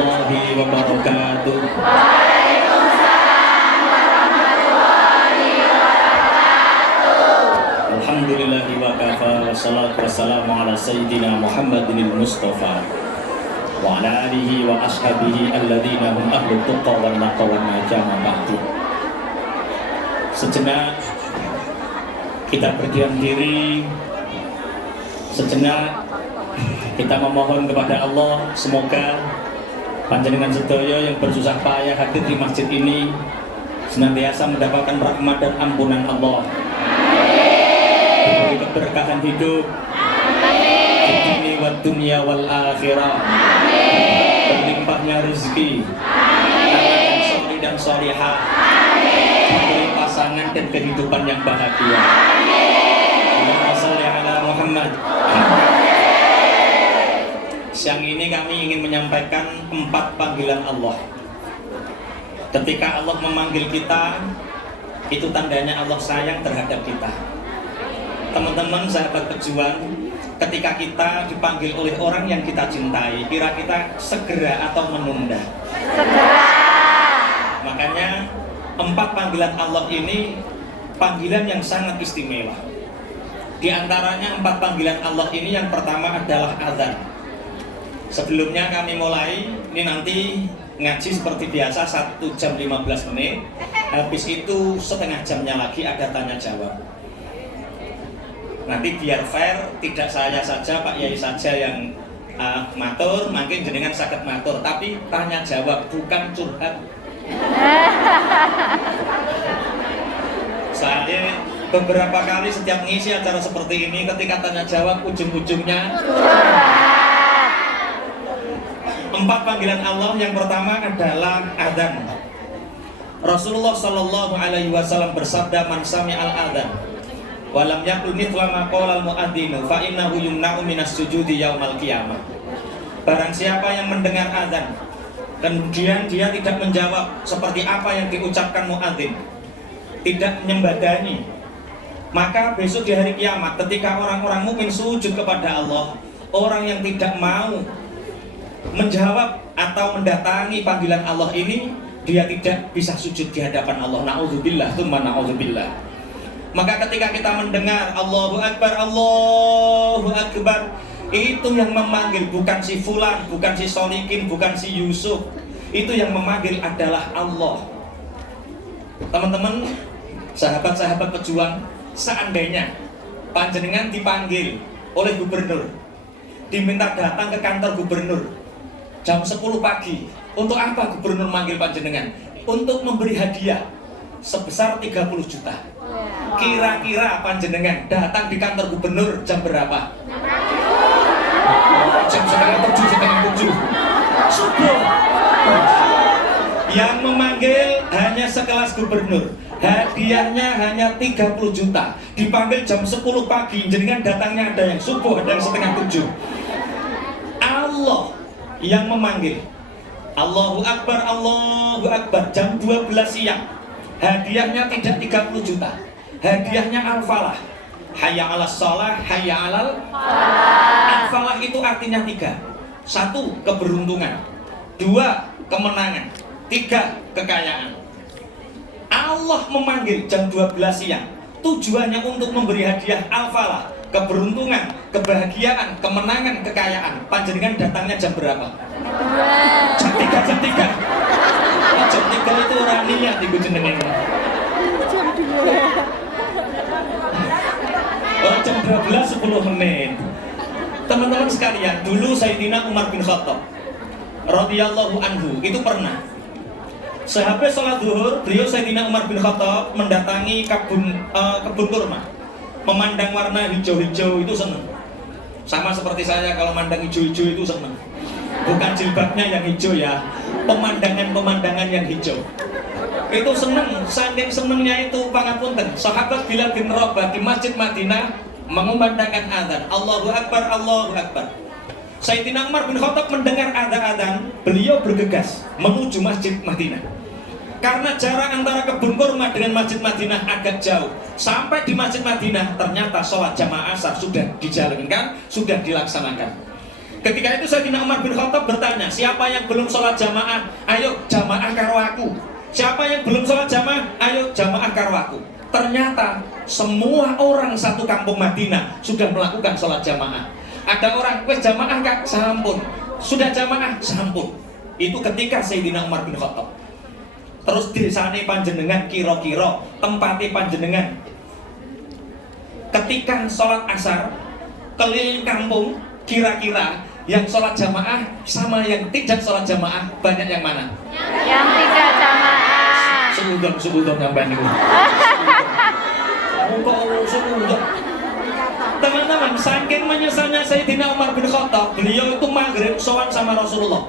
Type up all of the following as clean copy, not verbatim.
warahmatullahi wabarakatuh. Alhamdulillahi wa kafa wassalatu wassalamu ala sayyidina Muhammadin al-Mustafa wa ala alihi wa ashabihi alladhina hum ahlu tuqa wal naqwa wal najama ba'du. Sejenak kita berdiam diri, sejenak kita memohon kepada Allah semoga panjenengan sedaya yang bersusah payah hadir di masjid ini senantiasa mendapatkan rahmat dan ampunan Allah, diberi keberkahan hidup di dunia wal dunia wal akhirah, berlimpahnya rezeki, anak yang soleh dan solihah, diberi pasangan dan kehidupan yang bahagia. Allahumma sholli ala Muhammad. Siang ini kami ingin menyampaikan 4 panggilan Allah. Ketika Allah memanggil kita, itu tandanya Allah sayang terhadap kita. Teman-teman sahabat pejuang, ketika kita dipanggil oleh orang yang kita cintai, kira kita segera atau menunda? Segera. Makanya 4 panggilan Allah ini panggilan yang sangat istimewa. Di antaranya 4 panggilan Allah ini yang pertama adalah azan. Sebelumnya kami mulai, ini nanti ngaji seperti biasa 1 jam 15 menit. Habis itu setengah jamnya lagi ada tanya jawab. Nanti biar fair, tidak saya saja, Pak Yai saja yang matur, makin jenengan saged matur, tapi tanya jawab, bukan curhat. Saya beberapa kali setiap ngisi acara seperti ini, ketika tanya jawab ujung-ujungnya 4 panggilan Allah yang pertama adalah adzan. Rasulullah Shallallahu Alaihi Wasallam bersabda, "Man sami'al adzan, walam yaqul mithla ma qala al-mu'adzinu, fa innahu yumna'u minas sujudi yaumal qiyamah." Barang siapa yang mendengar adzan, kemudian dia tidak menjawab seperti apa yang diucapkan muadzin, tidak menyembadani, maka besok di hari kiamat ketika orang-orang mukmin sujud kepada Allah, orang yang tidak mau menjawab atau mendatangi panggilan Allah ini, dia tidak bisa sujud di hadapan Allah. Na'udzubillah, tsumma na'udzubillah. Maka ketika kita mendengar Allahu Akbar, Allahu Akbar, itu yang memanggil bukan si Fulan, bukan si Solikin, bukan si Yusuf. Itu yang memanggil adalah Allah. Teman-teman, sahabat-sahabat pejuang, seandainya panjenengan dipanggil oleh gubernur, diminta datang ke kantor gubernur jam 10 pagi. Untuk apa gubernur manggil panjenengan? Untuk memberi hadiah sebesar 30 juta. Kira-kira panjenengan datang di kantor gubernur jam berapa? Jam setengah 7 subuh. Yang memanggil hanya sekelas gubernur, hadiahnya hanya 30 juta. Dipanggil jam 10 pagi, jenengan datangnya ada yang subuh, ada yang setengah 7. Allah yang memanggil, Allahu Akbar, Allahu Akbar, jam 12 siang. Hadiahnya tidak 30 juta, hadiahnya al-falah. Hayya 'alas shalah, hayya 'alal falah. Al-falah itu artinya 3. 1, keberuntungan. 2, kemenangan. 3, kekayaan. Allah memanggil jam 12 siang, tujuannya untuk memberi hadiah al-falah, keberuntungan, kebahagiaan, kemenangan, kekayaan. Panjenengan datangnya jam berapa? Jam 3, jam 3. Jam 3 itu orang niat iku jenengan. Jam 2. Oh, jam 12 10 menit. Teman-teman sekalian, dulu Sayyidina Umar bin Khattab radhiyallahu anhu itu pernah sehabis sholat zuhur, beliau Sayyidina Umar bin Khattab mendatangi kebun kurma. Memandang warna hijau-hijau itu senang. Sama seperti saya kalau mandang hijau-hijau itu senang. Bukan jilbabnya yang hijau ya, pemandangan-pemandangan yang hijau. Itu senang, saking senangnya itu pangapunten. Sahabat Bilal bin Rabah di Masjid Madinah mengumandangkan azan, Allahu Akbar, Allahu Akbar. Sayyidina Umar bin Khattab mendengar azan, beliau bergegas menuju Masjid Madinah. Karena jarak antara kebun kurma dengan Masjid Madinah agak jauh. Sampai di Masjid Madinah ternyata sholat jamaah asar sudah dijalankan, sudah dilaksanakan. Ketika itu Sayyidina Umar bin Khattab bertanya, siapa yang belum sholat jamaah? Ayo jamaah karo aku. Siapa yang belum sholat jamaah? Ayo jamaah karo aku. Ternyata semua orang satu kampung Madinah sudah melakukan sholat jamaah. Ada orang, wes jamaah kak, sampun. Sudah jamaah, sampun. Itu ketika Sayyidina Umar bin Khattab. Terus desane panjenengan kira-kira tempati panjenengan. Ketika sholat asar keliling kampung, kira-kira yang sholat jamaah sama yang tidak sholat jamaah banyak yang mana? Yang tidak jamaah. Sungguh nyampean niku. Sungguh. Teman-teman, saking menyesalnya Sayyidina Umar bin Khattab, beliau itu maghrib sowan sama Rasulullah.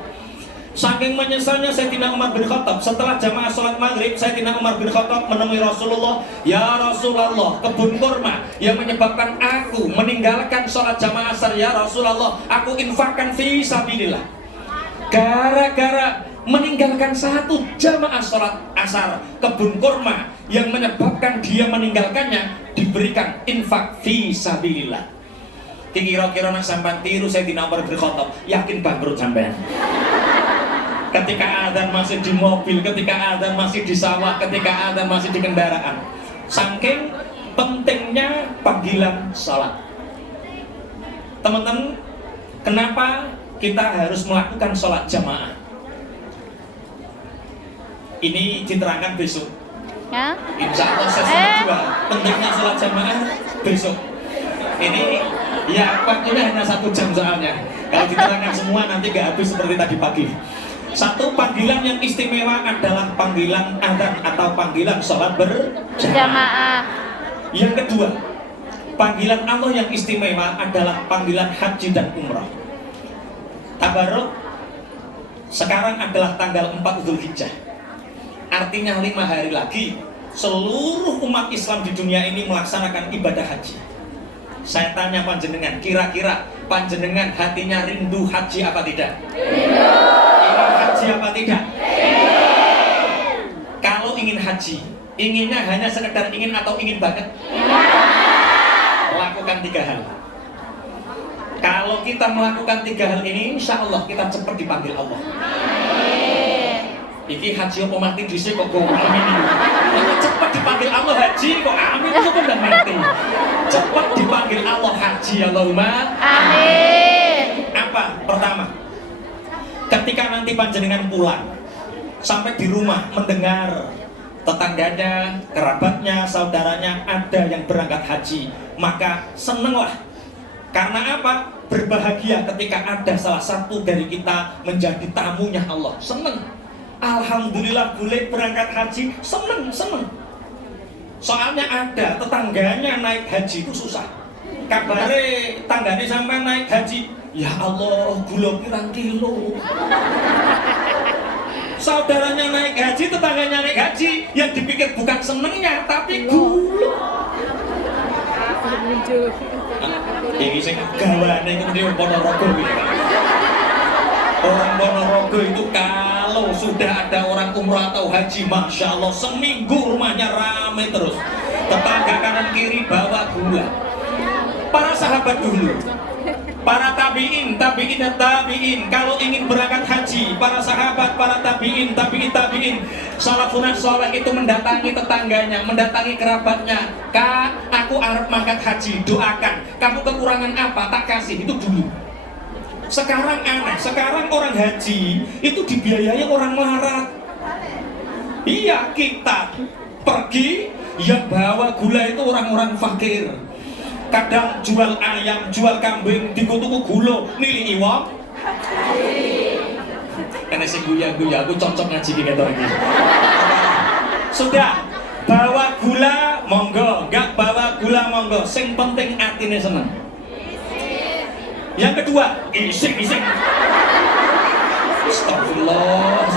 Saking menyesalnya Sayyidina Umar bin Khattab, setelah jamaah sholat maghrib, Sayyidina Umar bin Khattab menemui Rasulullah. Ya Rasulullah, kebun kurma yang menyebabkan aku meninggalkan sholat jamaah asar, ya Rasulullah, aku infakkan fi sabilillah. Gara-gara meninggalkan satu jamaah sholat asar, kebun kurma yang menyebabkan dia meninggalkannya diberikan infak fi sabilillah. Kira-kira nak sampai tiru Sayyidina Umar bin Khattab, yakin bangkrut sampean. Ketika adzan masih di mobil, ketika adzan masih di sawah, ketika adzan masih di kendaraan. Saking pentingnya panggilan sholat. Teman-teman, kenapa kita harus melakukan sholat jamaah? Ini diterangkan besok. Ya? Insya Allah sesi kedua pentingnya sholat jamaah besok. Ini ya waktunya hanya 1 jam soalnya. Kalau diterangkan semua nanti gak habis seperti tadi pagi. Satu, panggilan yang istimewa adalah panggilan adzan atau panggilan sholat berjamaah. Yang kedua, panggilan Allah yang istimewa adalah panggilan haji dan umrah. Tabaruk sekarang adalah tanggal 4 Dzulhijjah. Artinya 5 hari lagi seluruh umat Islam di dunia ini melaksanakan ibadah haji. Saya tanya panjenengan, kira-kira panjenengan hatinya rindu haji apa tidak? Rindu. Ingin haji apa tidak? Ingin. Kalau ingin haji, inginnya hanya sekedar ingin atau ingin banget? Lakukan 3 hal. Kalau kita melakukan 3 hal ini, insya Allah kita cepat dipanggil Allah. Iki haji apa mati dhisik kok amin iki. Cepat dipanggil Allah haji kok amin kok udah mati. Cepat dipanggil Allah haji, Allahumma amin. Apa? Pertama, ketika nanti panjenengan pulang sampai di rumah mendengar tetangganya, kerabatnya, saudaranya ada yang berangkat haji, maka senenglah. Karena apa? Berbahagia ketika ada salah satu dari kita menjadi tamunya Allah. Seneng. Alhamdulillah boleh berangkat haji, seneng. Soalnya ada tetangganya naik haji itu susah. Kabare tanggane sampai naik haji, ya Allah, gula pirang kilo. Saudaranya naik haji, tetangganya naik haji, yang dipikir bukan senengnya tapi gula. Ini sing gawane kemudian Ponorogo gitu. Orang Ponorogo itu kalau sudah ada orang umroh atau haji, masya Allah seminggu rumahnya ramai terus. Tetangga kanan kiri bawa gula. Para sahabat dulu, para tabiin, kalau ingin berangkat haji, para sahabat, para tabiin, salafun saleh itu mendatangi tetangganya, mendatangi kerabatnya. Kak, aku arep mangkat haji, doakan. Kamu kekurangan apa? Tak kasih. Itu dulu. Sekarang aneh, sekarang orang haji itu dibiayai orang melarat. Iya, kita pergi yang bawa gula itu orang-orang fakir. Kadang jual ayam, jual kambing, dikutuku gula, nili iwak. Karena sing guya-guya, aku cocok ngaji gitu lagi. Sudah, bawa gula, monggo. Gak bawa gula, monggo. Sing penting atine seneng. Yang kedua, isik. Astagfirullah.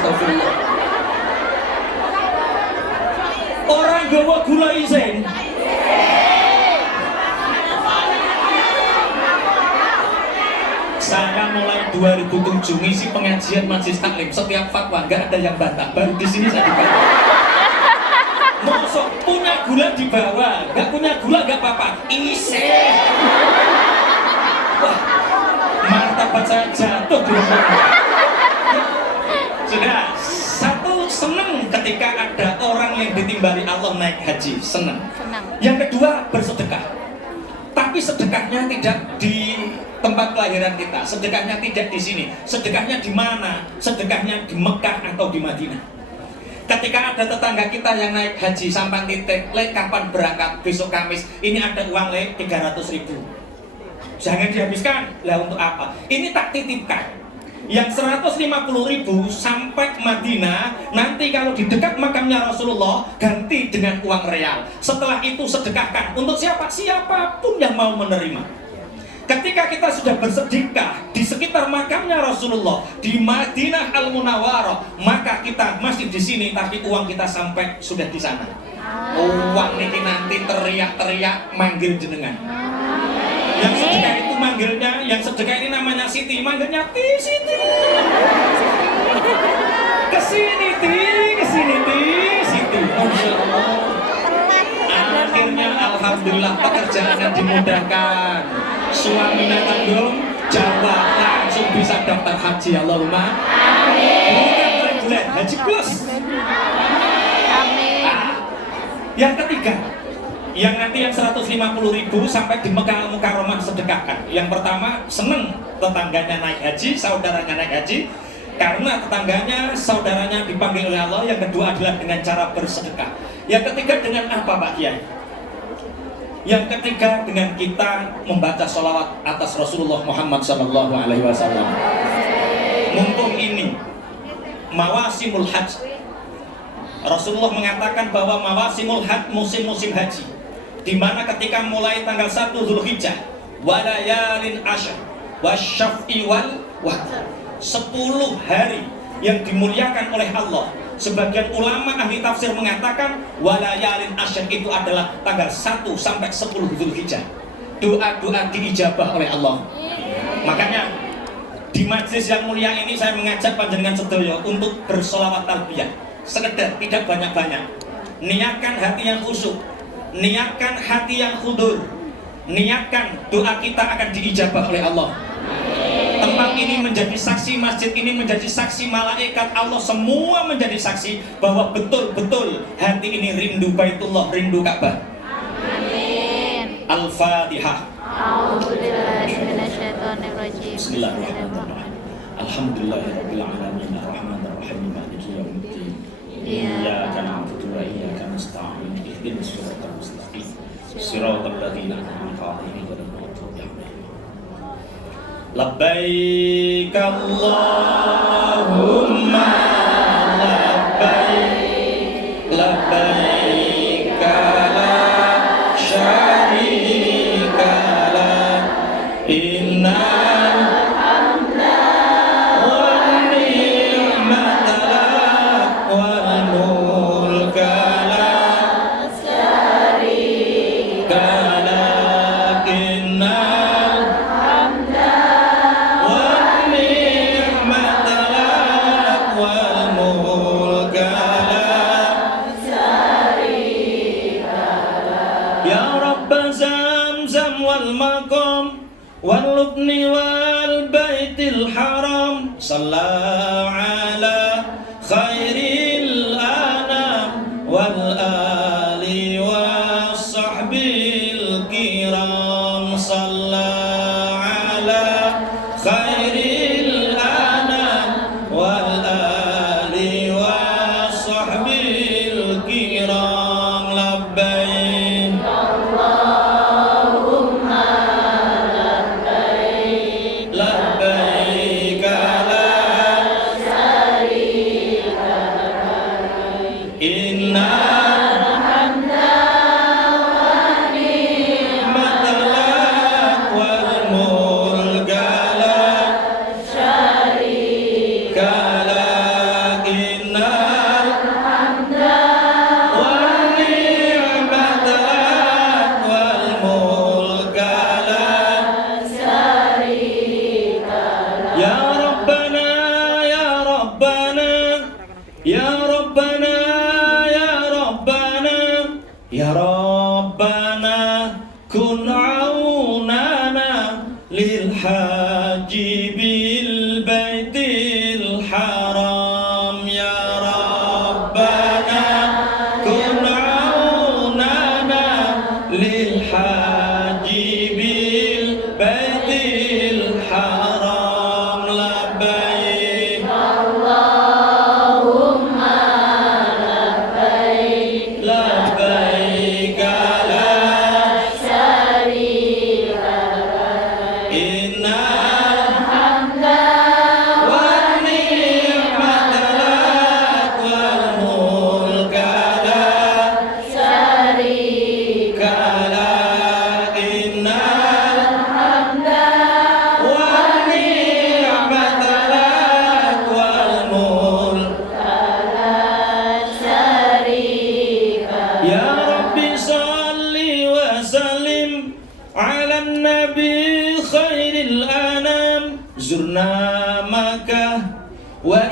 Orang gawa gula isik. Saya mulai 2007 ngisi pengajian Majelis Taklim, setiap fatwa nggak ada yang bantah. Baru di sini saya dibantah. Mosok punya gula dibawa, nggak punya gula nggak apa-apa. Isik. Wah, mantap sahabat saya jatuh di sudah. Satu, senang ketika ada orang yang ditimbali Allah naik haji, senang. Yang kedua, bersedekah. Tapi sedekahnya tidak di tempat kelahiran kita, sedekahnya tidak di sini. Sedekahnya di mana? Sedekahnya di Mekah atau di Madinah. Ketika ada tetangga kita yang naik haji sampai titik, "Le, kapan berangkat?" "Besok Kamis." "Ini ada uang, Le, 300.000. Jangan dihabiskan." "Lah untuk apa?" "Ini tak titipkan. Yang 150.000 sampai Madinah, nanti kalau di dekat makamnya Rasulullah ganti dengan uang real. Setelah itu sedekahkan untuk siapa? Siapapun yang mau menerima." Ketika kita sudah bersedekah di sekitar makamnya Rasulullah di Madinah Al-Munawwarah, maka kita masih di sini tapi uang kita sampai sudah di sana. Uang ini nanti teriak-teriak manggil jenengan. Yang sedekah itu manggilnya, yang sedekah ini namanya Siti, manggilnya Ti, Siti. Kesini Ti, kesini Ti, Siti. Masya Allah. Akhirnya alhamdulillah pekerjaannya dimudahkan. Suaminya tanggung jawab, langsung bisa daftar haji. Allahumma amin. Bukan reguler, haji plus. Amin. Yang ketiga, yang nanti yang 150.000 sampai di Mekah Al-Mukarramah sedekahkan. Yang pertama, seneng tetangganya naik haji, saudaranya naik haji, karena tetangganya, saudaranya dipanggil oleh Allah. Yang kedua adalah dengan cara bersedekah. Yang ketiga dengan apa, Pak Kiai? Yang ketiga dengan kita membaca sholawat atas Rasulullah Muhammad SAW. Mumpung ini mawasimul hajj, Rasulullah mengatakan bahwa mawasimul hajj, musim-musim haji, di mana ketika mulai tanggal 1 Dzulhijjah, walayalin asyr, wasyaf'i wal watr, 10 hari yang dimuliakan oleh Allah. Sebagian ulama ahli tafsir mengatakan walayalin asyr itu adalah tanggal 1 sampai 10 Dzulhijjah. Doa-doa diijabah oleh Allah. Makanya di majlis yang mulia ini saya mengajak panjenengan sedaya untuk bersolawat talbiyah. Sekedar, tidak banyak-banyak. Niatkan hati yang khusyuk, niatkan hati yang khudur, niatkan doa kita akan diijabah oleh Allah. Tempat ini menjadi saksi, masjid ini menjadi saksi, malaikat Allah semua menjadi saksi bahwa betul-betul hati ini rindu Baitullah, rindu Ka'bah. Amin. Al-Fatihah. A'udzubillahiminasyaitonirrajim. Bismillahirrahmanirrahim. Alhamdulillahirabbil alamin, arrahmanirrahim, maliki yaumiddin. Iyyaka na'budu wa iyyaka nasta'in. Ihdinas siratal mustaqim. Siratal ladzina an'amta 'alaihim ghairil maghdubi 'alaihim. Labbaik Allahumma labbaik, labbaik la syarika lak, innal hamda wan ni'mata lak wal mulka la syarika lak, innal والركن والبيت الحرام صلى على خير الأنام والآل والصحب الكرام صلى على خير الأنام والآل والصحب الكرام لبيك Ya Rabbana kun aunana lil haji bi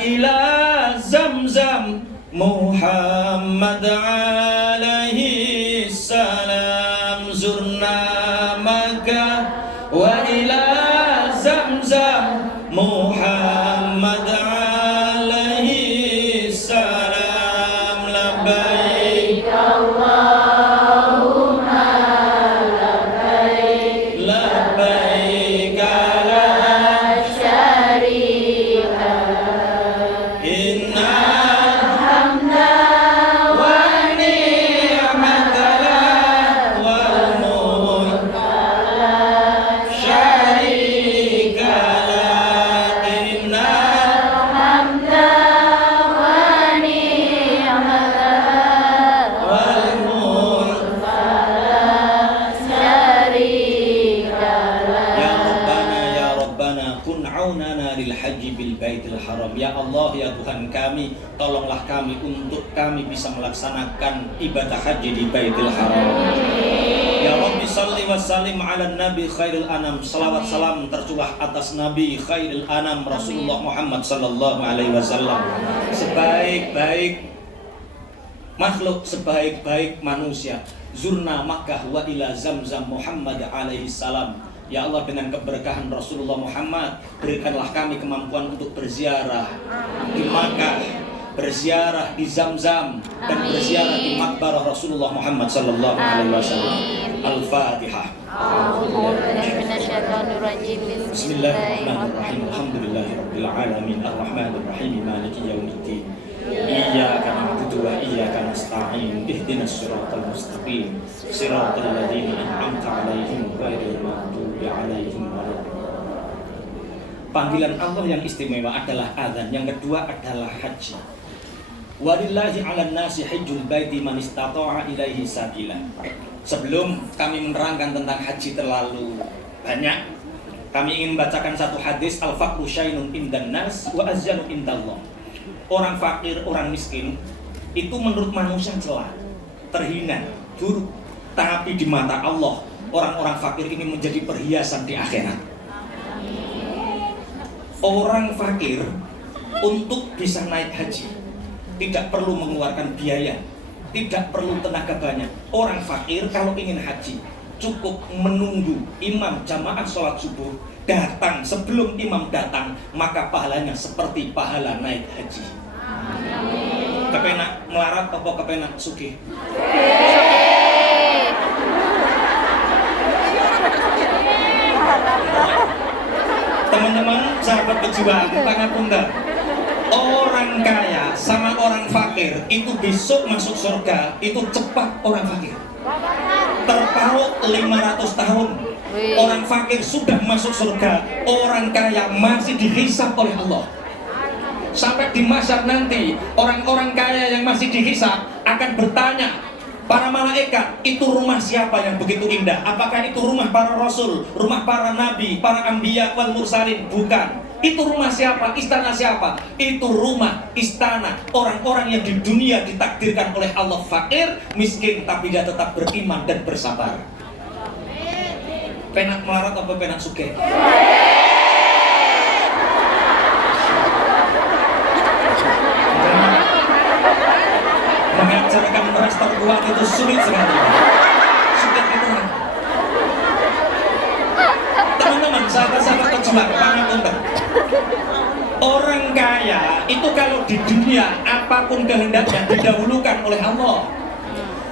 ila Zamzam Muhammad alaihi salam zurna Makkah wa ila Zamzam Muhammad alaihi salam labbaik Allahumma labbaik labbaik la syarika inna hamda wa ni'mata lak wal mulk syarika lak inna hamda wa ni'mata wal mulk syarika ya Rabbana kun aunana lil haji bil baitil haram. Ya Allah, ya Tuhan kami, tolonglah kami untuk kami bisa melaksanakan ibadah haji di baitil haram. Ya Rabbi salli wa sallim ala nabi khairil anam. Salawat salam tercurah atas nabi khairil anam Rasulullah Muhammad sallallahu alaihi wasallam, sebaik-baik makhluk, sebaik-baik manusia. Zurna Makkah wa ila Zamzam Muhammad alaihi salam. Ya Allah, dengan keberkahan Rasulullah Muhammad, berikanlah kami kemampuan untuk berziarah di Makkah, berziarah di Zamzam, dan berziarah di makbarah Rasulullah Muhammad sallallahu alaihi wasallam. Al-Fatihah. Bismillahirrahmanirrahim. Alhamdulillahirabbil alamin arrahmanir rahim maliki yaumiddin. Iyyaka na'budu wa iyyaka nasta'in. Ihdinas siratal mustaqim. Siratal ladzina an'amta 'alaihim ghairil maghdubi 'alaihim waladdallin. Panggilan Allah yang istimewa adalah adzan, yang kedua adalah haji. Walillahi 'alan nasi hajjul baiti man istata'a ilaihi sabila. Sebelum kami menerangkan tentang haji terlalu banyak, kami ingin membacakan satu hadis, al-faqru syainun indan nas wa azyanu indallah. Orang fakir, orang miskin itu menurut manusia celah, terhina, buruk, tapi di mata Allah orang-orang fakir ini menjadi perhiasan di akhirat. Orang fakir untuk bisa naik haji tidak perlu mengeluarkan biaya, tidak perlu tenaga banyak. Orang fakir kalau ingin haji cukup menunggu imam jamaah sholat subuh datang. Sebelum imam datang, maka pahalanya seperti pahala naik haji. Kepenak melarat apa kepenak sugih? Teman-teman sahabat pejuang, tangan pundak. Orang kaya sama orang fakir itu besok masuk surga itu cepat. Orang fakir terpaut 500 tahun. Orang fakir sudah masuk surga, orang kaya masih dihisab oleh Allah. Sampai di mahsyar nanti, orang-orang kaya yang masih dihisab akan bertanya, para malaikat, itu rumah siapa yang begitu indah? Apakah itu rumah para rasul, rumah para nabi, para anbiya wal mursalin? Bukan. Itu rumah siapa? Istana siapa? Itu rumah, istana orang-orang yang di dunia ditakdirkan oleh Allah fakir, miskin, tapi dia tetap beriman dan bersabar. Penak melarat apa penak sugih? Mengajarkan ras terkuat itu sulit sekali. Sudah itu. Teman-teman, sahabat-sahabat pejuang, pangan punten. Orang kaya itu kalau di dunia apapun kehendaknya didahulukan oleh Allah.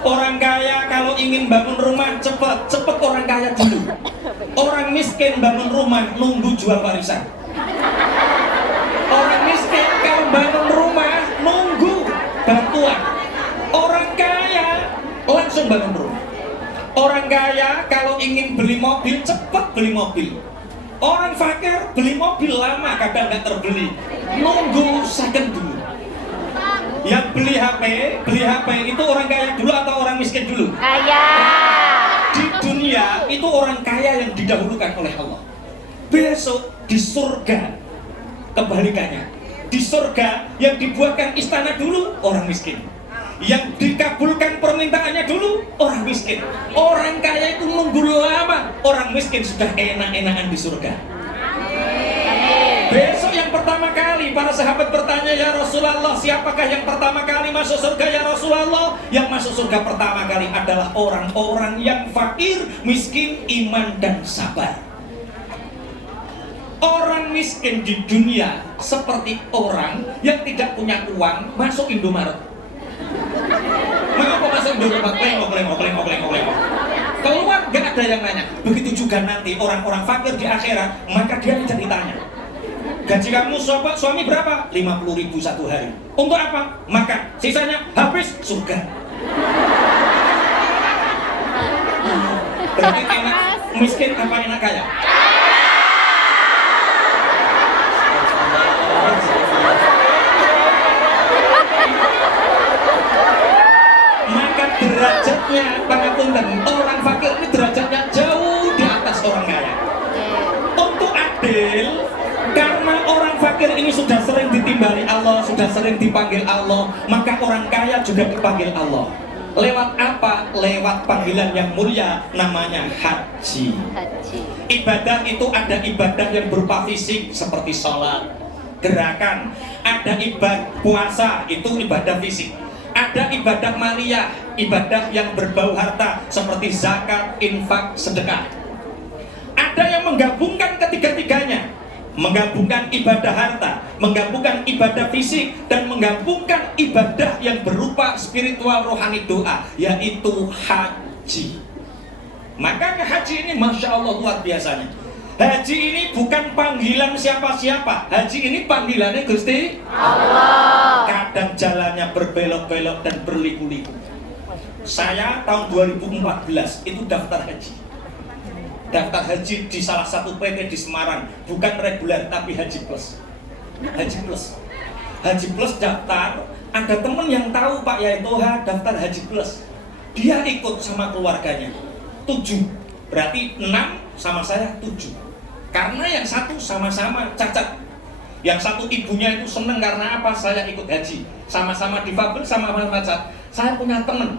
Orang kaya kalau ingin bangun rumah cepat orang kaya dulu. Orang miskin bangun rumah nunggu jual warisan. Orang miskin kalau bangun rumah nunggu bantuan. Orang kaya langsung bangun rumah. Orang kaya kalau ingin beli mobil cepat beli mobil. Orang fakir beli mobil lama kadang nggak terbeli, nunggu second dulu. Yang beli HP itu orang kaya dulu atau orang miskin dulu? Kaya. Di dunia itu orang kaya yang didahulukan oleh Allah. Besok di surga kebalikannya. Di surga yang dibuatkan istana dulu orang miskin. Yang dikabulkan permintaannya dulu orang miskin. Orang kaya itu nunggu lama, orang miskin sudah enak-enakan di surga. Besok yang pertama kali para sahabat bertanya, ya Rasulullah, siapakah yang pertama kali masuk surga ya Rasulullah? Yang masuk surga pertama kali adalah orang-orang yang fakir, miskin, iman dan sabar. Orang miskin di dunia seperti orang yang tidak punya uang masuk Indomaret. Mengapa masuk Indomaret? Lengok. Keluar gak ada yang nanya. Begitu juga nanti orang-orang fakir di akhirat, maka dia tidak ditanya. Gaji kamu suami berapa? 50.000 satu hari. Untuk apa? Makan. Sisanya habis surga. Berarti enak miskin apa enak kaya? Maka derajatnya pangapunten, orang fakir ini derajatnya jauh di atas orang kaya. Untuk adil, karena orang fakir ini sudah sering ditimbali Allah, sudah sering dipanggil Allah, maka orang kaya juga dipanggil Allah. Lewat apa? Lewat panggilan yang mulia, namanya haji. Ibadah itu ada ibadah yang berupa fisik seperti sholat, gerakan. Ada ibadah puasa, itu ibadah fisik. Ada ibadah maliyah, ibadah yang berbau harta seperti zakat, infak, sedekah. Ada yang menggabungkan ketiga-tiganya, menggabungkan ibadah harta, menggabungkan ibadah fisik, dan menggabungkan ibadah yang berupa spiritual rohani doa, yaitu haji. Makanya haji ini Masya Allah luar biasanya. Haji ini bukan panggilan siapa-siapa, haji ini panggilannya Gusti Allah. Kadang jalannya berbelok-belok dan berliku-liku. Saya tahun 2014 itu daftar haji. Daftar haji di salah satu PT di Semarang, bukan reguler tapi haji plus. Haji plus daftar, ada temen yang tahu Pak Yai Toha daftar haji plus. Dia ikut sama keluarganya 7, berarti 6 sama saya 7. Karena yang satu sama-sama cacat, yang satu ibunya itu seneng karena apa? Saya ikut haji, sama-sama difabel, sama-sama cacat. Saya punya temen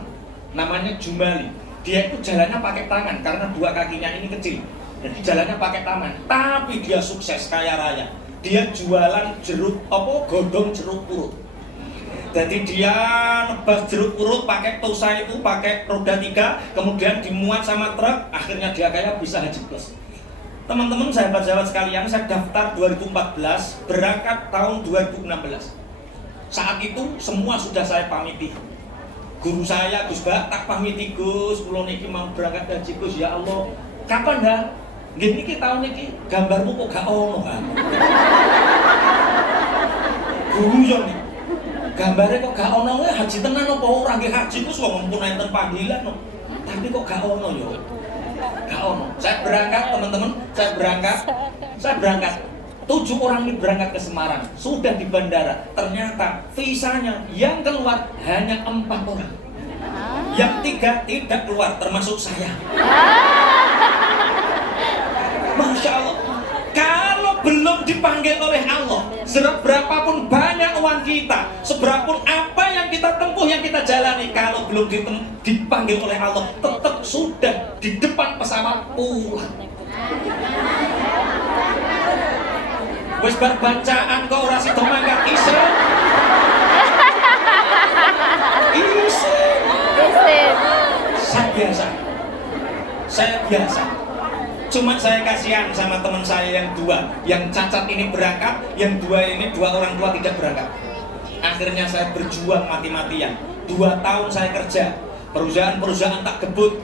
namanya Jumali. Dia itu jalannya pakai tangan karena dua kakinya ini kecil, jadi jalannya pakai tangan. Tapi dia sukses kaya raya. Dia jualan godong jeruk purut. Jadi dia nebas jeruk purut pakai tosa itu, pakai roda 3, kemudian dimuat sama truk. Akhirnya dia kaya, bisa haji plus. Teman-teman sahabat-sahabat sekalian, saya daftar 2014, berangkat tahun 2016. Saat itu semua sudah saya pamiti. Guru saya, Gus Bak, tak pamiti Gus, kula niki mau berangkat haji Gus, ya Allah. Kapan dah? Nggih niki tahun niki, gambarmu kok gak ono kan? Guru yo nih. Gambare kok gak ono haji tenan apa ora nggih haji Gus wong mumpun enten panggilan no. Tapi kok gak ono yo. Gak ono. Saya berangkat teman-teman, saya berangkat. 7 orang ini berangkat ke Semarang, sudah di bandara. Ternyata visanya yang keluar hanya 4 orang. Yang 3 tidak keluar, termasuk saya. Masya Allah. Kalau belum dipanggil oleh Allah, seberapapun banyak uang kita, seberapapun apa yang kita tempuh, yang kita jalani, kalau belum dipanggil oleh Allah, tetap sudah di depan pesawat pulang. Wes bar bacaan kok ora sida mangkat isin. Saya biasa. Cuma saya kasihan sama teman saya yang 2, yang cacat ini berangkat, yang 2 ini 2 orang tua tidak berangkat. Akhirnya saya berjuang mati-matian. 2 tahun saya kerja, perusahaan-perusahaan tak gebut,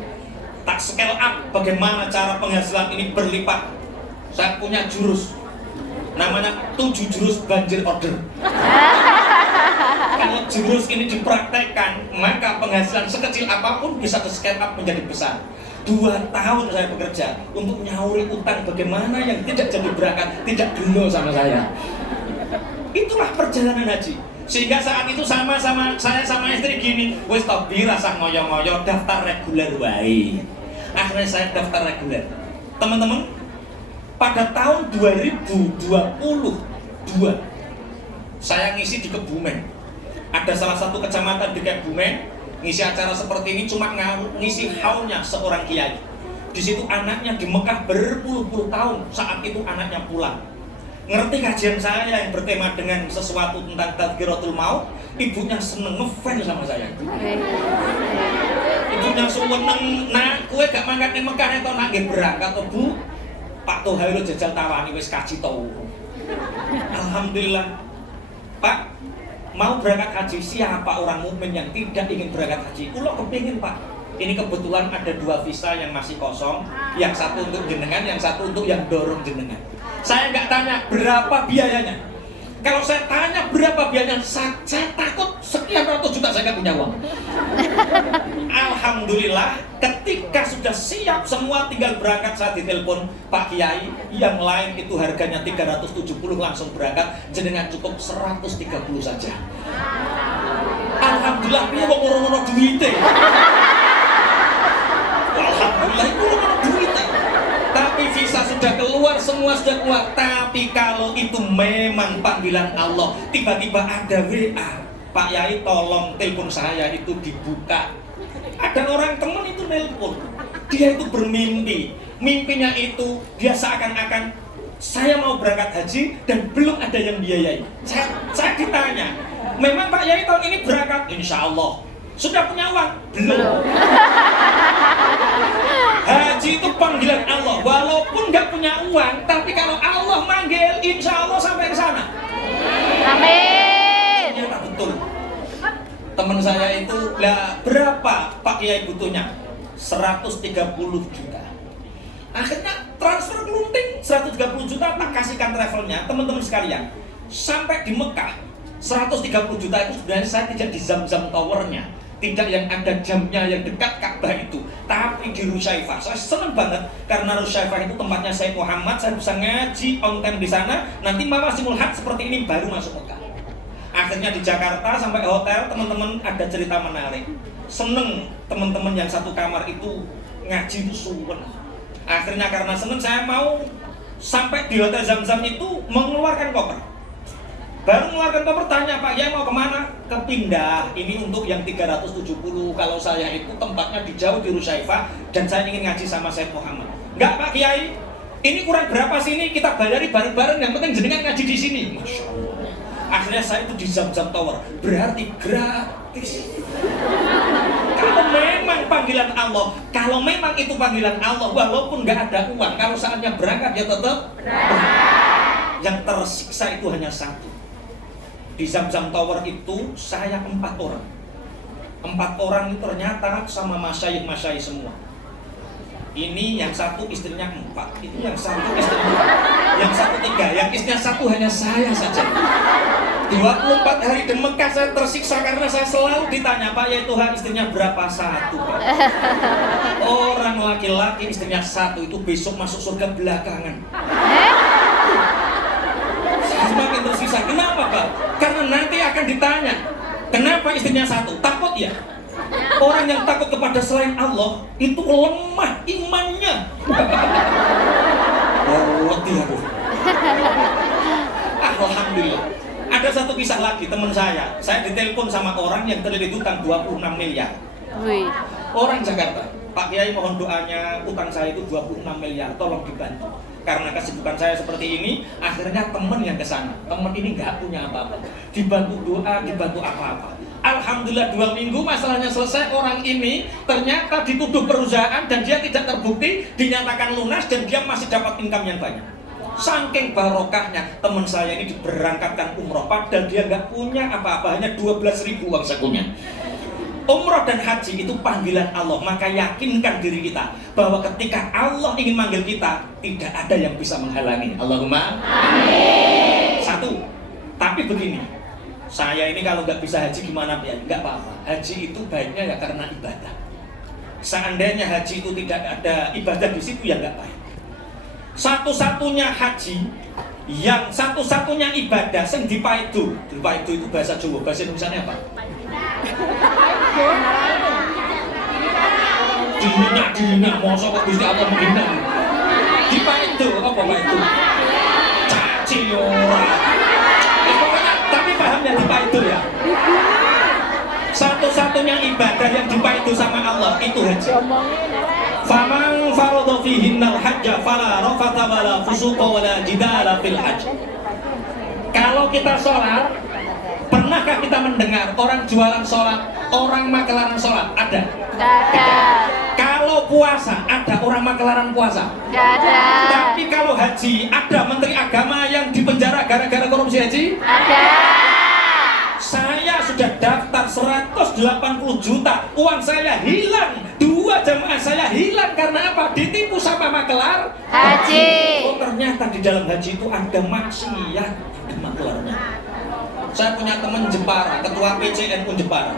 tak scale up bagaimana cara penghasilan ini berlipat. Saya punya jurus, namanya 7 jurus banjir order. Kalau jurus ini dipraktekkan, maka penghasilan sekecil apapun bisa di scale up menjadi besar. 2 tahun saya bekerja untuk nyauri utang bagaimana yang tidak jadi berangkat, tidak gelo sama saya. Itulah perjalanan haji. Sehingga saat itu saya sama istri gini, wis to bi rasa ngoyo-ngoyo daftar reguler wae. Akhirnya saya daftar reguler. Teman-teman, pada tahun 2022 saya ngisi di Kebumen. Ada salah satu kecamatan di Kebumen ngisi acara seperti ini, cuma ngisi haulnya seorang kiai. Di situ anaknya di Mekah berpuluh-puluh tahun, saat itu anaknya pulang. ngerti kajian saya yang bertema dengan sesuatu tentang tadzkiratul maut, ibunya seneng ngefans sama saya. Ibunya seneng, nak kowe gak mangkat ning Mekah to nak nggih berangkat to Bu. Pak Toha lu jajal tawani wis kaji to. Alhamdulillah. Pak, mau berangkat haji, siapa orang mukmin yang tidak ingin berangkat haji? Kulo kepingin Pak. Ini kebetulan ada 2 visa yang masih kosong, yang satu untuk jenengan, yang satu untuk yang dorong jenengan. Saya nggak tanya berapa biayanya. Kalau saya tanya berapa biayanya, saya takut sekian ratus juta saya nggak punya uang. Alhamdulillah, ketika sudah siap semua tinggal berangkat, saya ditelepon Pak Kiai, yang lain itu harganya 370 langsung berangkat, jenengan cukup 130 saja. Alhamdulillah, piye wong ngono duwite. Alhamdulillah itu duitnya. Tapi visa sudah keluar, semua sudah keluar. Tapi kalau itu memang panggilan Allah, tiba-tiba ada WA, Pak Yai tolong telepon saya itu dibuka. Ada orang teman itu nelpon, dia itu bermimpi. Mimpinya itu dia seakan-akan saya mau berangkat haji dan belum ada yang biayai. Saya ditanya, memang Pak Yai tahun ini berangkat? Insya Allah. Sudah punya uang? Belum. Haji itu panggilan Allah, walaupun nggak punya uang, tapi kalau Allah manggil, insya Allah sampai ke sana. Amin. Ternyata betul. Teman saya itu, lah berapa Pak Kiai butuhnya? 130 juta. Akhirnya transfer kelunting 130 juta, tak kasihkan travelnya, teman-teman sekalian. Sampai di Mekah, 130 juta itu sebenarnya saya tidak di Zamzam Towernya, tidak yang ada jamnya yang dekat Ka'bah itu, tapi di Rusyaifah. Saya senang banget karena Rusyaifah itu tempatnya Sayyid Muhammad, saya bisa ngaji on time di sana. Nanti mawasimul hajj seperti ini baru masuk Mekah. Akhirnya di Jakarta sampai hotel, teman-teman ada cerita menarik. Seneng teman-teman yang satu kamar itu ngaji itu suwen. Akhirnya karena seneng saya mau sampai di hotel Zamzam itu mengeluarkan koper. Baru mengeluarkan koper, tanya Pak Kiai mau kemana? Kepindah, ini untuk yang 370. Kalau saya itu tempatnya di jauh di Rusyaifah dan saya ingin ngaji sama Sayyid Muhammad. Enggak Pak Kiai, ini kurang berapa sini, kita bayari bareng-bareng, yang penting jenengan ngaji di sini. Masya Allah. Akhirnya saya itu di Zamzam Tower, berarti gratis. Kalau memang panggilan Allah, kalau memang itu panggilan Allah, walaupun nggak ada uang, kalau saatnya berangkat ya tetap yang tersiksa itu hanya satu. Di Zamzam Tower itu saya 4 orang. 4 orang itu ternyata sama masyayikh semua. Ini yang satu istrinya 4, itu yang satu istrinya, yang satu 3, yang istrinya 1 hanya saya saja. 24 hari di Mekah saya tersiksa karena saya selalu ditanya, Pak ya Tuhan istrinya berapa? 1 Pak. Orang laki-laki istrinya 1 itu besok masuk surga belakangan. Semakin tersisa. Kenapa Pak? Karena nanti akan ditanya, kenapa istrinya 1? Takut ya? Orang yang takut kepada selain Allah itu lemah imannya. Oh, aduh. Alhamdulillah. Ada satu kisah lagi teman saya ditelepon sama orang yang terlilit utang 26 miliar. Wih. Orang Jakarta, Pak Kiai mohon doanya, utang saya itu 26 miliar, tolong dibantu. Karena kesibukan saya seperti ini, akhirnya teman yang kesana, teman ini nggak punya apa-apa, dibantu doa, dibantu apa-apa. Alhamdulillah 2 minggu masalahnya selesai. Orang ini ternyata dituduh perusahaan dan dia tidak terbukti, dinyatakan lunas dan dia masih dapat income yang banyak. Saking barokahnya teman saya ini diberangkatkan umroh padahal dia nggak punya apa-apa, hanya 12.000 uang sakunya. Umroh dan haji itu panggilan Allah, maka yakinkan diri kita bahwa ketika Allah ingin manggil kita, tidak ada yang bisa menghalangi. Allahumma amin. 1. Tapi begini, saya ini kalau nggak bisa haji gimana ya? Nggak apa-apa. Haji itu baiknya ya karena ibadah. Seandainya haji itu tidak ada ibadah di situ ya nggak baik. Satu-satunya haji, yang satu-satunya ibadah sing dipaidu. Dipaidu itu bahasa Jawa, bahasa Indonesia apa? Dihina, mosok kok Gusti Allah menghina. Dipaidu, apa paidu? Caci ora. Tapi paham ya dipaidu ya? Satu-satunya ibadah yang dipaidu sama Allah itu haji. Faman faradha fihinnal hajja fala rafatha wala fusuqa wala jidala fil hajj. Kalau kita sholat, pernahkah kita mendengar orang jualan sholat, orang makelaran sholat? Ada? Gak ada. Kalau puasa, ada orang makelaran puasa? Gak ada. Tapi kalau haji, ada menteri agama yang dipenjara gara-gara korupsi haji? Ada. Saya sudah daftar 180 juta, uang saya hilang, 2 jamaah saya hilang karena apa? Ditipu sama makelar Haji. Oh ternyata di dalam haji itu ada maksiat, ada makelarnya. Saya punya teman Jepara, ketua PCNU Jepara,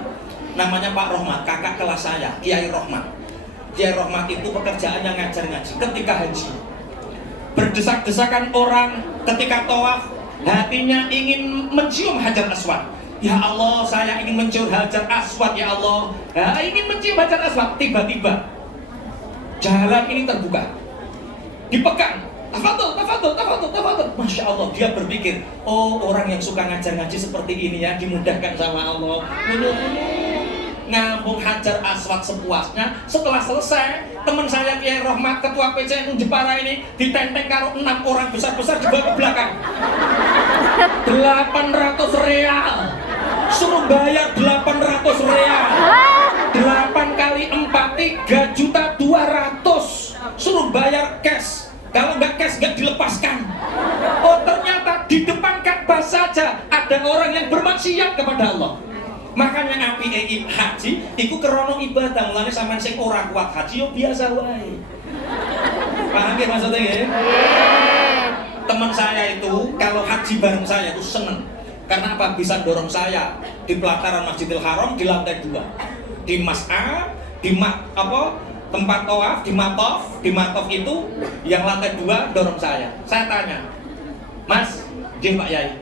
namanya Pak Rohmat, kakak kelas saya, Kiai Rohmat. Kiai Rohmat itu pekerjaannya ngajar ngaji. Ketika haji, berdesak-desakan orang ketika tawaf, hatinya ingin mencium Hajar Aswad. Ya Allah, saya ingin mencium Hajar Aswad, ya Allah. Ingin mencium Hajar Aswad. Tiba-tiba jalan ini terbuka, dipegang. Tafadhol, tafadhol, tafadhol, tafadhol. Masya Allah, dia berpikir, oh orang yang suka ngajar ngaji seperti ini ya, dimudahkan sama Allah. Ngambung Hajar Aswad sepuasnya. Setelah selesai, teman saya Kiai Rohmat, ketua PCNU Jepara ini ditenteng karo 6 orang besar-besar dibawa ke belakang. 800 real, suruh bayar 800 real. 8 kali 4, 3.200.000, suruh bayar cash. Kalau nggak cash nggak dilepaskan. Oh ternyata di depan Ka'bah saja ada orang yang bermaksiat kepada Allah. Makanya api haji iku kerono ibadah, mulane sampean sing ora kuat haji yo biasa wae. Paham ya maksudnya ya? Teman saya itu kalau haji bareng saya itu seneng. Karena apa? Bisa dorong saya di pelataran Masjidil Haram di lantai 2. Di Mas'a, di tempat tawaf, di Matof itu yang lantai 2 dorong saya. Saya tanya, Mas, nggih Pak Yai.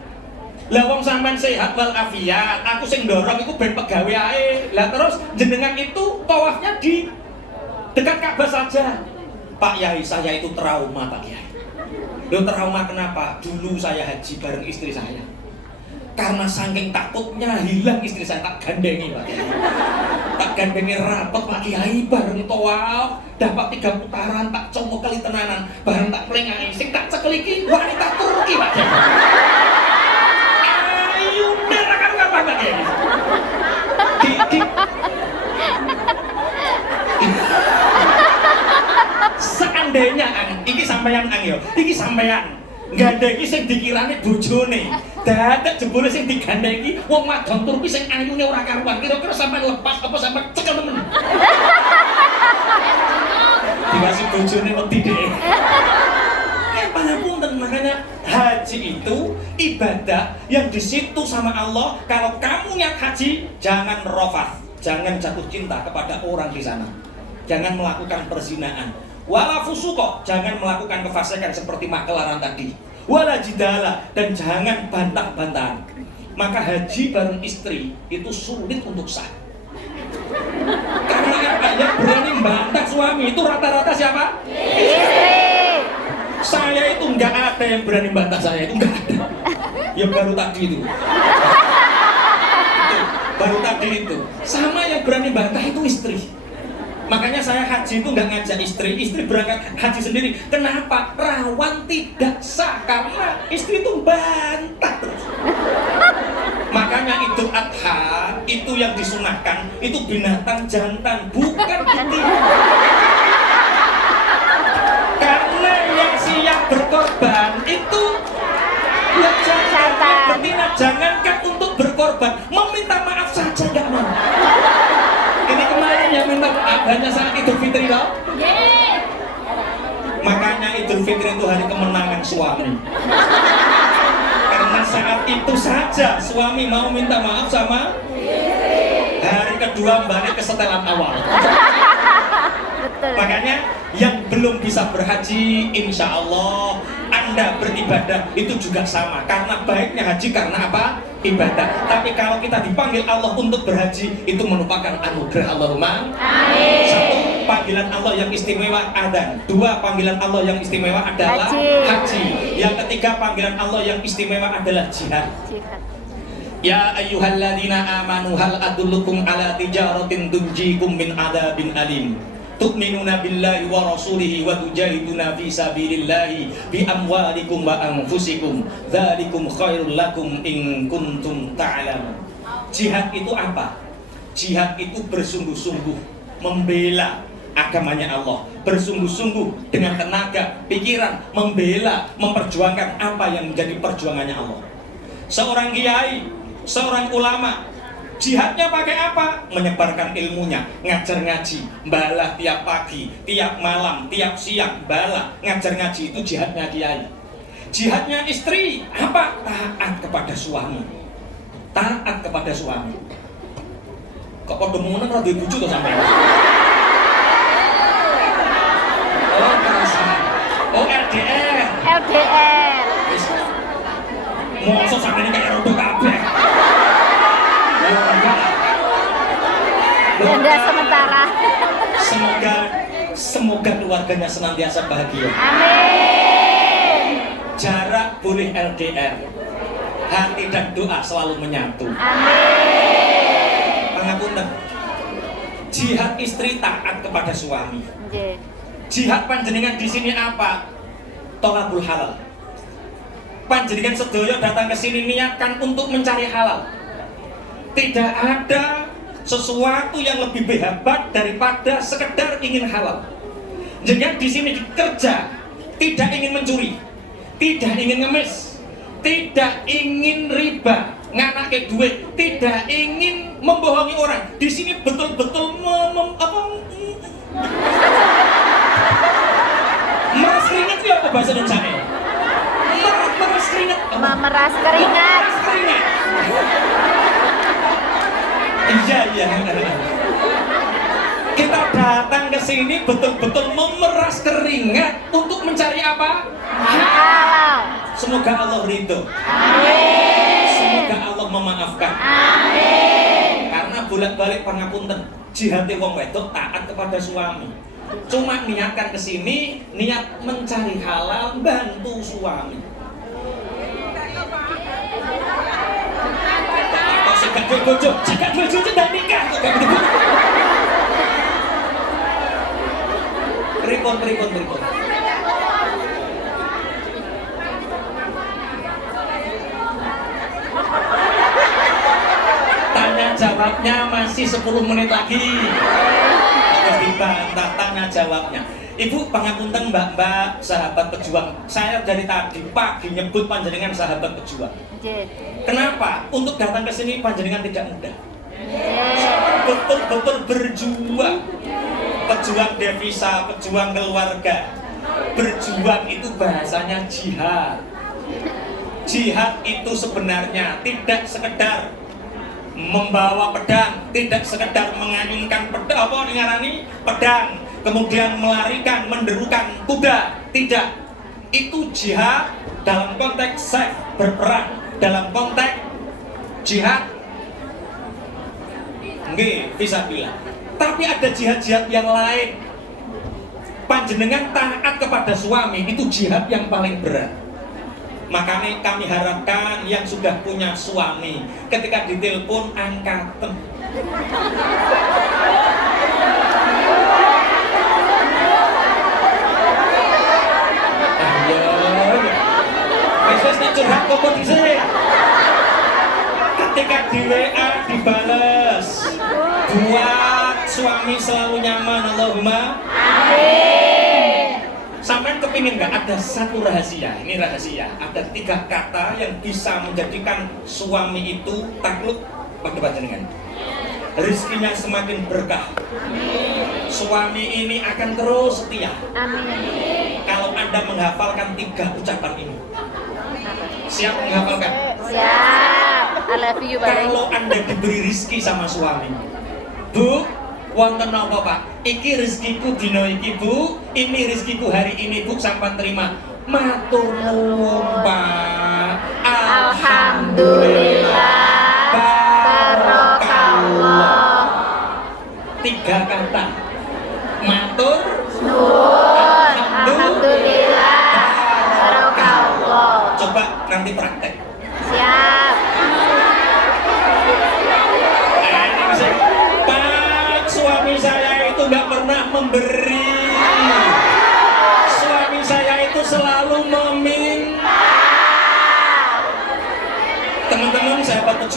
Lah wong sampean sehat wal afiat, aku sing dorong iku ben pegawe ae. Lah terus jenengan itu tawafnya di dekat Ka'bah saja. Pak Yai, saya itu trauma Pak Yai. Loh trauma kenapa? Dulu saya haji bareng istri saya. Karena saking takutnya hilang istri saya, tak gandengi Pak Kiai. Tak gandengi rapet Pak Kiai bareng tawaf, dapat 3 putaran, tak congok kali tenanan, bareng tak pelengai, sing tak cekel iki wanita Turki Pak Kiai. Ayo nerakan apa Pak Kiai? Seandainya iki sampeyan yo, iki sampeyan gandhengi sing dikirane bojone, dadak jebule sing digandhengi wong wadon Turki sing ayune ora karuan. Kira-kira sampean lepas apa sampean cekel temen? Dikasih bojone wedi dhek. Pangapunten, makanya haji itu ibadah yang di situ sama Allah. Kalau kamu niat haji, jangan rofas, jangan jatuh cinta kepada orang di sana, jangan melakukan perzinahan. Wala fusuko, jangan melakukan kefasikan seperti makelaran tadi. Wala jidala, dan jangan bantah-bantahan. Maka haji bareng istri itu sulit untuk sah. Karena apa? Yang berani membantah suami itu rata-rata siapa? Istri. Saya itu nggak ada yang berani membantah saya, itu nggak ada. Ya baru tadi itu. Baru tadi itu. Sama yang berani bantah itu istri. Makanya saya haji itu nggak ngajak istri berangkat haji sendiri. Kenapa? Rawan tidak sah karena istri itu bantah terus. Makanya Idul Adha itu yang disunahkan itu binatang jantan, bukan betina. Karena yang siap berkorban itu yang jantan, betina. Jangankan untuk berkorban, meminta maaf saja nggak mau. Ini kemarin yang minta maaf hanya saat Idul Fitri loh. Makanya Idul Fitri itu hari kemenangan suami. Karena saat itu saja suami mau minta maaf sama hari kedua balik kesetelan awal. Makanya yang belum bisa berhaji, insya Allah Anda beribadah itu juga sama. Karena baiknya haji karena apa? Ibadah. Tapi kalau kita dipanggil Allah untuk berhaji, itu merupakan anugerah Allahumma amin. 1. Panggilan Allah yang istimewa adzan. 2. Panggilan Allah yang istimewa adalah haji. Yang ketiga panggilan Allah yang istimewa adalah jihad. Ya ayyuhalladzina amanu hal adullukum ala tijaratin tunjikum min adzabin alim. tu'minuna billahi wa rasulihi wa tujahiduna fi sabilillahi bi amwalikum wa anfusikum dzalikum khairul lakum in kuntum ta'lamun. Jihad itu apa? Jihad itu bersungguh-sungguh membela agamanya Allah, bersungguh-sungguh dengan tenaga, pikiran, membela, memperjuangkan apa yang menjadi perjuangannya Allah. Seorang kiai, seorang ulama, jihadnya pakai apa? Menyebarkan ilmunya, ngajar ngaji, balah tiap pagi, tiap malam, tiap siang, balah, ngajar ngaji, itu jihadnya kiai. Jihadnya istri, apa? Taat kepada suami. Taat kepada suami. Kok pada mengenang radio bujuk tuh sampai? Oh, perasaan. Oh, LDR. LDR. Mosok sampai ini kayak rodo kabeh. Janda sementara. Semoga keluarganya senantiasa bahagia. Amin. Jarak boleh LDR, hati dan doa selalu menyatu. Amin. Pangapunten. Jihad istri taat kepada suami. Nggih. Jihad panjenengan di sini apa? Tolabul halal. Panjenengan sedaya datang ke sini niatkan untuk mencari halal. Tidak ada sesuatu yang lebih hebat daripada sekedar ingin halal. Jangan di sini kerja, tidak ingin mencuri, tidak ingin ngemis, tidak ingin riba, nganake duit, tidak ingin membohongi orang. Di sini betul-betul meras keringat itu apa bahasa Indonesia? Meras keringat. Memeras keringat. Iya. Kita datang ke sini betul-betul memeras keringat untuk mencari apa? Halal. Semoga Allah ridho. Amin. Semoga Allah memaafkan. Amin. Karena bolak-balik pangapunten, jihad wong wedok taat kepada suami. Cuma niatkan ke sini, niat mencari halal, bantu suami. Sekat dua bojo dan nikah. Pripun. Tanya jawabnya masih 10 menit lagi. Harus dibantah tanya jawabnya. Ibu pangapunten mbak-mbak sahabat pejuang. Saya dari tadi pagi nyebut panjenengan sahabat pejuang. Kenapa? Untuk datang ke sini panjenengan tidak mudah. Betul-betul berjuang. Pejuang devisa, pejuang keluarga. Berjuang itu bahasanya jihad. Jihad itu sebenarnya tidak sekedar membawa pedang, tidak sekedar mengayunkan pedang, apa ngarani pedang, kemudian melarikan, menderukan kuda, tidak. Itu jihad dalam konteks seks berperang, dalam konteks jihad nggih bisa bilang. Tapi ada jihad-jihad yang lain. Panjenengan taat kepada suami itu jihad yang paling berat. Makanya kami harapkan yang sudah punya suami ketika ditelepon angkaten. Wis nek curhat kok dhisik. Ketika di WA dibales. Buat suami selalu nyaman, Allahumma amin. Sampai kepingin nggak ada satu rahasia, ini rahasia. Ada 3 kata yang bisa menjadikan suami itu takluk pada panjenengan. Rizkinya semakin berkah. Suami ini akan terus setia. Amin. Kalau Anda menghafalkan 3 ucapan ini. Siap menghafalkan? Siap. I love you, Bang. Kalau Anda diberi rizki sama suami, Bu, wonten napa Pak? Iki rezekiku dino iki Bu, ini rezekiku hari ini Bu, sampean terima. Matur nuwun Pak. Alhamdulillah. Barokallah. 3 kata. Matur nuwun. Alhamdulillah. Barokallah. Coba nanti praktek. Siap. Pak, suami saya itu nggak pernah memberi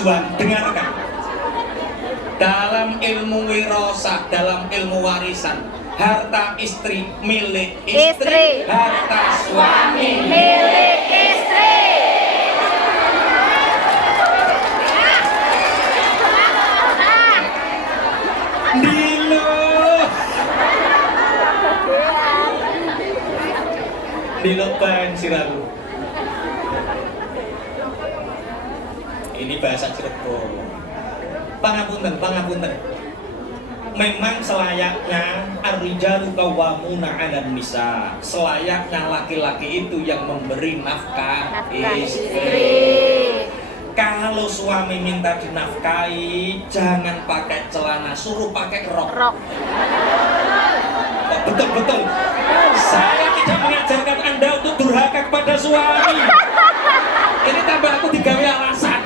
bertujuan, dengarkan. Dalam ilmu wirosah, dalam ilmu warisan, harta istri milik istri, harta suami milik istri. Dilo. Dilo bang siraku. Ini bahasa Cirebon. Pangapunten, pangapunten. Memang selayaknya ar-rijalu qawwamuna 'alan nisa. Selayaknya laki-laki itu yang memberi nafkah istri. Kalau suami minta dinafkahi, jangan pakai celana, suruh pakai rok. Rok. Betul-betul. Saya tidak mengajarkan Anda untuk durhaka kepada suami. Ini tambah aku digawe alasan.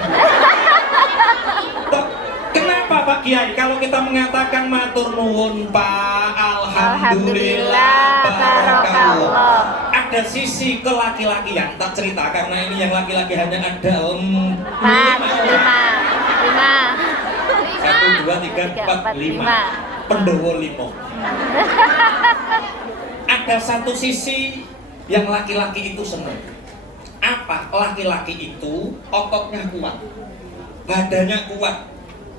Kenapa Pak Kiai? Kalau kita mengatakan matur nuwun Pak, alhamdulillah, barakallah. Ada sisi kelaki-lakian, tak cerita karena ini yang laki-laki hanya ada 5. 1, 2, 3, 4, 5. Pendowo 5. Ada satu sisi yang laki-laki itu senang. Apa? Laki-laki itu ototnya kuat, badannya kuat,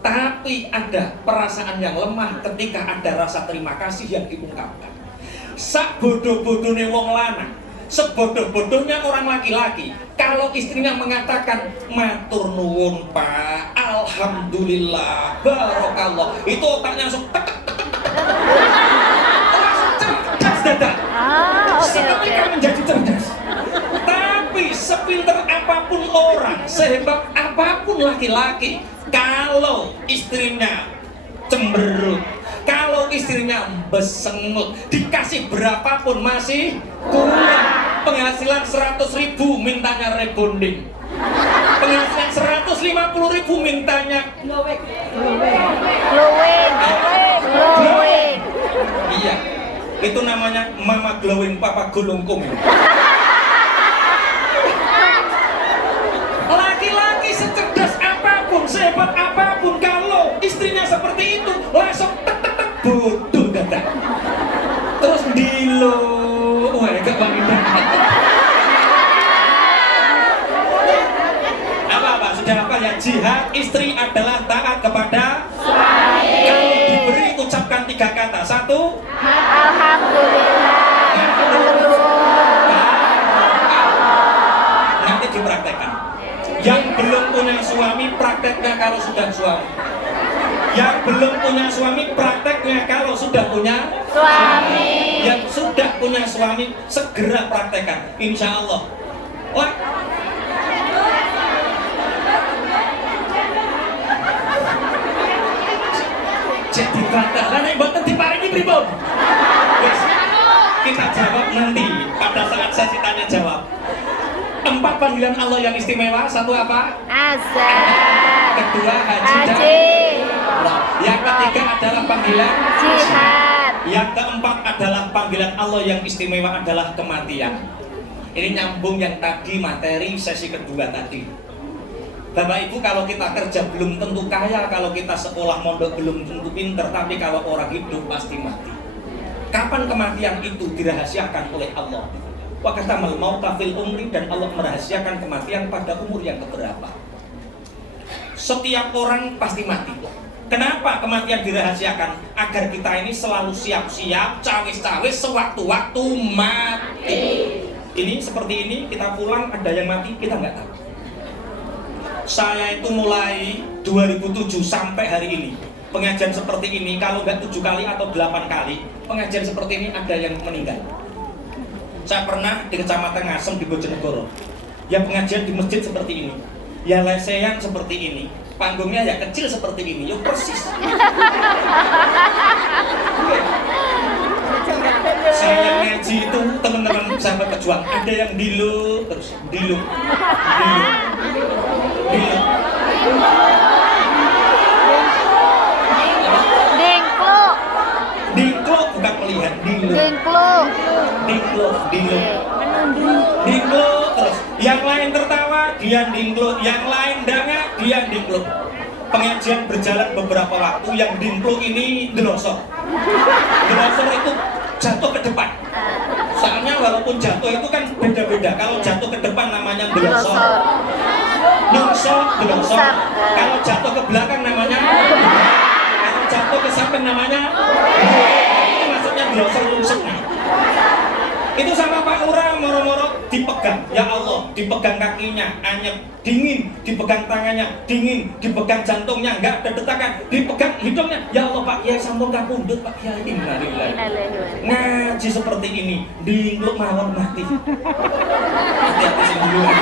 tapi ada perasaan yang lemah ketika ada rasa terima kasih yang diungkapkan. Sak bodoh-bodohnya wong lanang, sebodoh-bodohnya orang laki-laki, kalau istrinya mengatakan matur nuwun Pak, alhamdulillah, barakallah, itu otaknya langsung langsung cerdas dadak. Seketika menjadi cerdas. Tapi sepinter apapun orang, sehebat apapun laki-laki, kalau istrinya cemberut, kalau istrinya besengut, dikasih berapapun masih kurang. Penghasilan 100.000 mintanya rebonding, penghasilan 150.000 mintanya Glowing. Iya, itu namanya mama glowing, papa gulungkung. Laki-laki secerdas apapun, sehebat apapun, kalau istrinya seperti itu, langsung tek bodoh dadak. Terus dilo, wah gak wanita. Apa sudah apa ya? Jihad istri adalah taat kepada suami. Kalau diberi ucapkan 3 kata. 1, alhamdulillah. Nanti dipraktekkan. Yang belum punya suami, prakteknya kalau sudah suami. Yang belum punya suami, prakteknya kalau sudah punya Suami. Yang sudah punya suami, segera praktekkan, insya Allah. Wah, jadi bantah. Lah nek mboten diparingi pripun? Wes, kita jawab nanti pada saat sesi tanya jawab. 4 panggilan Allah yang istimewa. 1 apa? Azan. 2 haji. Yang ketiga adalah panggilan Jihad. Yang keempat adalah panggilan Allah yang istimewa adalah kematian. Ini nyambung yang tadi materi sesi kedua tadi. Bapak Ibu, kalau kita kerja belum tentu kaya, kalau kita sekolah mondok belum tentu pinter, tapi kalau orang hidup pasti mati. Kapan kematian itu dirahasiakan oleh Allah? Wa katamal mauta fil umri, dan Allah merahasiakan kematian pada umur yang keberapa. Setiap orang pasti mati. Kenapa kematian dirahasiakan? Agar kita ini selalu siap-siap, cawis-cawis, sewaktu-waktu mati. Ini seperti ini, kita pulang ada yang mati, kita nggak tahu. Saya itu mulai 2007 sampai hari ini pengajian seperti ini, kalau nggak 7 kali atau 8 kali pengajian seperti ini ada yang meninggal. Saya pernah di Kecamatan Ngasem di Bojonegoro, ya pengajian di masjid seperti ini, ya lesehan seperti ini, panggungnya ya kecil seperti ini, yuk persis. Saya ngaji itu teman-teman sahabat pejuang, ada yang dilu terus dilu. Dingklo bukan melihat, dingklo terus yang lain tertawa, dia dingklo, yang lain Pandangnya dia dimpluk. Pengajian berjalan beberapa waktu, yang dimpluk ini delosor. Delosor itu jatuh ke depan. Soalnya walaupun jatuh itu kan beda-beda. Kalau jatuh ke depan namanya delosor. Nungsok, delosor. Kalau jatuh ke belakang namanya. Kalau jatuh ke samping namanya. Itu maksudnya delosor nungsok. Itu sama Pak Lurah moro-moro dipegang, ya Allah, dipegang kakinya, anyep, dingin, dipegang tangannya, dingin, dipegang jantungnya, enggak ada detakan, dipegang hidungnya, ya Allah Pak Kiai sampun kapundhut Pak Kiai. Ngaji seperti ini, dingluk mawon mati. Hati-hati sing duluan.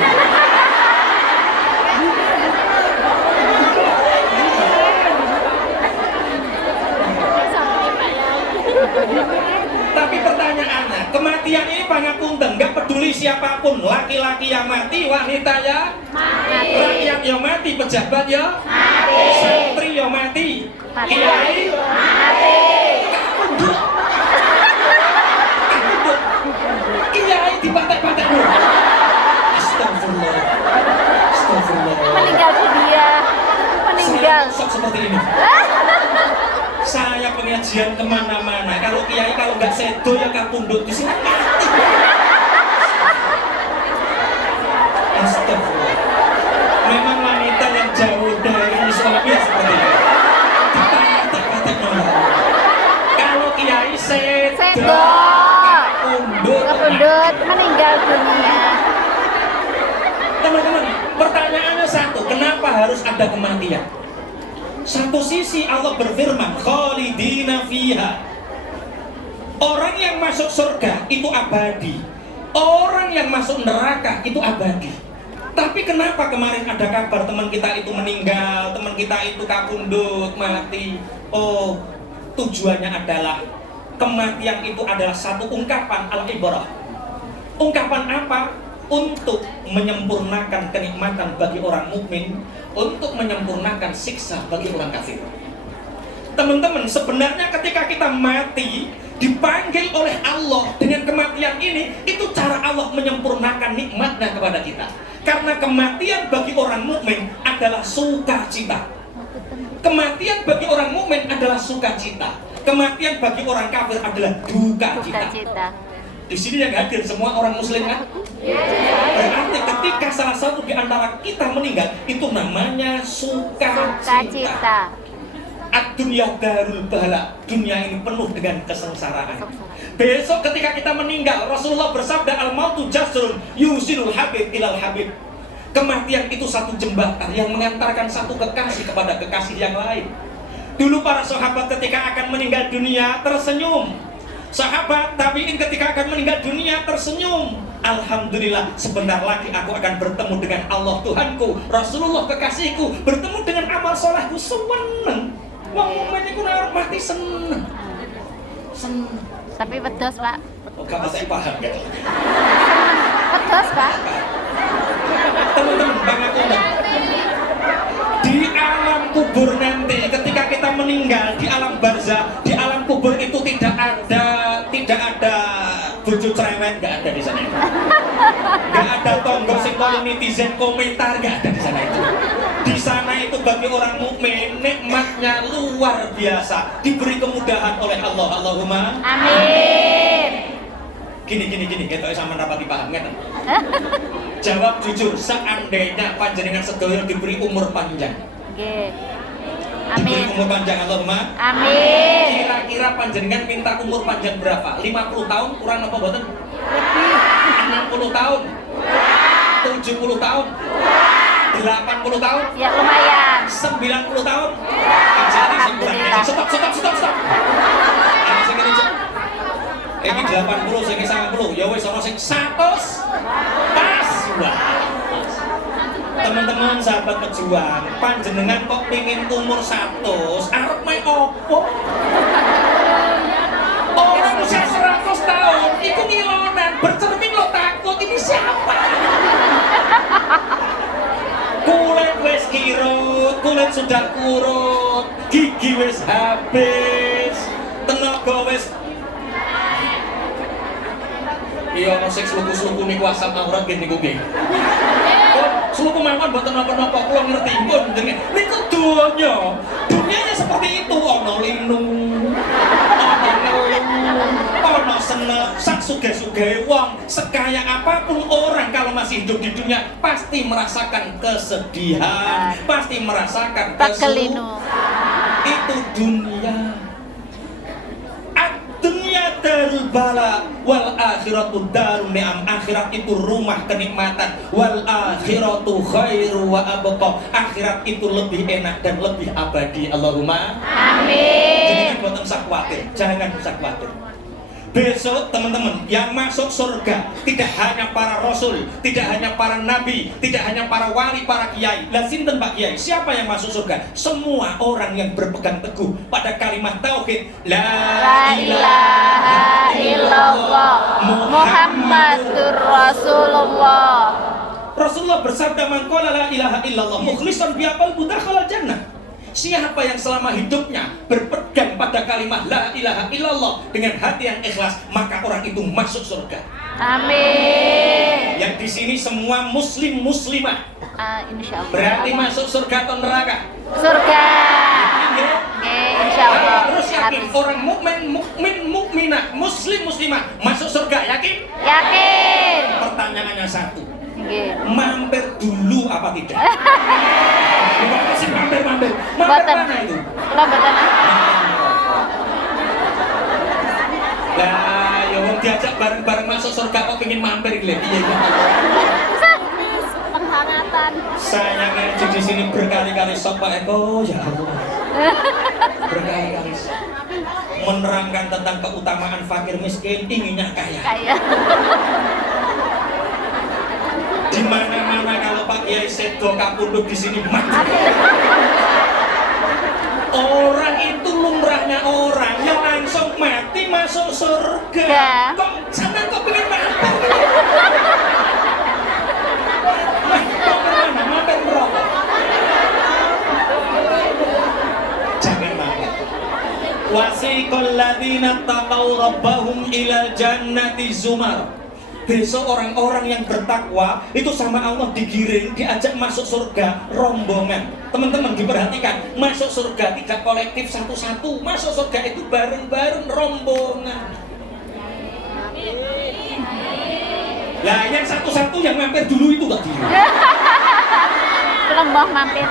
Tapi pertanyaannya, kematian ini pangapunten, nggak peduli siapapun, laki-laki yang mati, wanita ya mati, rakyat yang mati, pejabat ya mati, santri yang mati, kiai mati, kapundhut, kiai dipatek-patek. Astagfirullah, astagfirullah. Meninggal dunia. Meninggal. Saya sok seperti ini. Saya pengajian kemana-mana, kalau kiai kalau nggak sedo ya kapundhut di sini mati. Astagfirullah. Memang wanita yang jauh dari Islam ya seperti ini. Dipatek-patek nomor. Kalau kiai sedo, kapundhut, meninggal dunia. Teman-teman, pertanyaannya satu, kenapa harus ada kematian? Satu sisi Allah berfirman, khalidina fiha. Orang yang masuk surga itu abadi. Orang yang masuk neraka itu abadi. Tapi kenapa kemarin ada kabar teman kita itu meninggal, teman kita itu kapundhut, mati? Oh, tujuannya adalah kematian itu adalah satu ungkapan al-ibrah. Ungkapan apa? Untuk menyempurnakan kenikmatan bagi orang mukmin, untuk menyempurnakan siksa bagi orang kafir. Teman-teman, sebenarnya ketika kita mati dipanggil oleh Allah dengan kematian ini, itu cara Allah menyempurnakan nikmatnya kepada kita. Karena kematian bagi orang mukmin adalah sukacita. Kematian bagi orang mukmin adalah sukacita. Kematian bagi orang kafir adalah duka cita. Di sini yang hadir semua orang muslim kan? Berarti ketika salah satu di antara kita meninggal, itu namanya sukacita. Ad-dunya darul bala. Dunia ini penuh dengan kesengsaraan. Besok ketika kita meninggal, Rasulullah bersabda, al-mautu jasrun yusilul habib ilal habib. Kematian itu satu jembatan yang mengantarkan satu kekasih kepada kekasih yang lain. Dulu para sahabat ketika akan meninggal dunia tersenyum. Sahabat tabi'in ketika akan meninggal dunia tersenyum. Alhamdulillah, sebentar lagi aku akan bertemu dengan Allah Tuhanku, Rasulullah kekasihku, bertemu dengan amal solehku. Seneng. Wong mukmin iku nek mati seneng. Seneng. Tapi wedhos, Pak. Oh, gak pasti paham gitu. Wedhos, Pak. Teman-teman, banget di alam kubur nanti ketika kita meninggal, di alam barzah, di alam kubur itu tidak ada bojo cerewet, nggak ada di sana itu. Nggak ada tonggok sing netizen komentar, nggak ada di sana itu. Di sana itu bagi orang mukmin nikmatnya luar biasa, diberi kemudahan oleh Allah. Allahumma amin. Gini, kita sama rapati paham kan? Jawab jujur, seandainya panjenengan sedaya diberi umur panjang. Nggih. Diberi Amin. umur panjang, Allahumma Amin. kira-kira panjenengan minta umur panjang berapa? 50 tahun kurang apa mboten? 60 tahun? 70 tahun? 80 tahun? Ya lumayan. 90 tahun? Alhamdulillah. Stop. Ini sing ngene, Cuk. Iki 80, sing 90. Ya wis ana sing 100. Pas. Wah. Teman-teman sahabat pejuang, panjenengan kok pingin umur 100, arep main opo? Orang usia 100 tahun, itu ngilonan, bercermin lo takut, ini siapa? Kulit wis kirut, kulit sudah kurut, gigi wis habis, tenaga wis. Iya, ono sing sluku-sluku niku asam aurat nggih niku nggih. Seluruh kemauan mboten napa-napa kula ngerti pun jenenge. Niku donya. Dunianya seperti itu ana linung. Ana ngeluh. Ana seneng sak sugih-sugih wong, sekaya apapun orang kalau masih hidup di dunia pasti merasakan kesedihan, pasti merasakan Pakelinu. Itu dunia. Dunia darul bala wal akhiratu darun ni'am. Akhirat itu rumah kenikmatan, wal akhiratu khairu wa abqa. Akhirat itu lebih enak dan lebih abadi. Allahumma amin. Jangan buatan usah khawatir, jangan usah khawatir. Besok teman-teman yang masuk surga tidak hanya para rasul, tidak hanya para nabi, tidak hanya para wali, para kiai. Lah sinten Pak Kiai? Siapa yang masuk surga? Semua orang yang berpegang teguh pada kalimat tauhid la ilaha illallah Muhammadur Rasulullah. Rasulullah bersabda, man qala la ilaha illallah mukhlishan bi qalbi dakhala jannah. Siapa yang selama hidupnya berpegang pada kalimat la ilaha illallah dengan hati yang ikhlas, maka orang itu masuk surga. Amin. Yang di sini semua muslim muslimah. Insyaallah. Berarti masuk surga atau neraka? Surga. Ya. Insyaallah. Terus yakin Harus. orang mukminah, muslim muslimah masuk surga, yakin? Yakin. Pertanyaannya satu. Nggih. Mampir dulu apa tidak? Bukan sih mampir Boten. mana itu? Kula boten. Lah, ya wong diajak bareng-bareng masuk surga kok pengen mampir gitu. Iya. Penghangatan. Saya ngaji di sini berkali-kali sok Pak Eko, ya Allah. Berkali-kali menerangkan tentang keutamaan fakir miskin, inginnya kaya. Kaya. Di mana-mana kalau Pak Kiai Sedo kapundhut di sini mati. Orang itu lumrahnya orang yang langsung mati masuk surga. Ya. Kok sampean kok pengen mampir? Mampir mana? Mampir merokok. Jangan mampir. Wasiqal ladzina taqaw rabbahum ilal jannati zumar. Besok orang-orang yang bertakwa itu sama Allah digiring, diajak masuk surga rombongan. Teman-teman diperhatikan, masuk surga tidak kolektif satu-satu, masuk surga itu bareng-bareng rombongan. Lah yang satu-satu yang mampir dulu itu tadi. Belum mau mampir.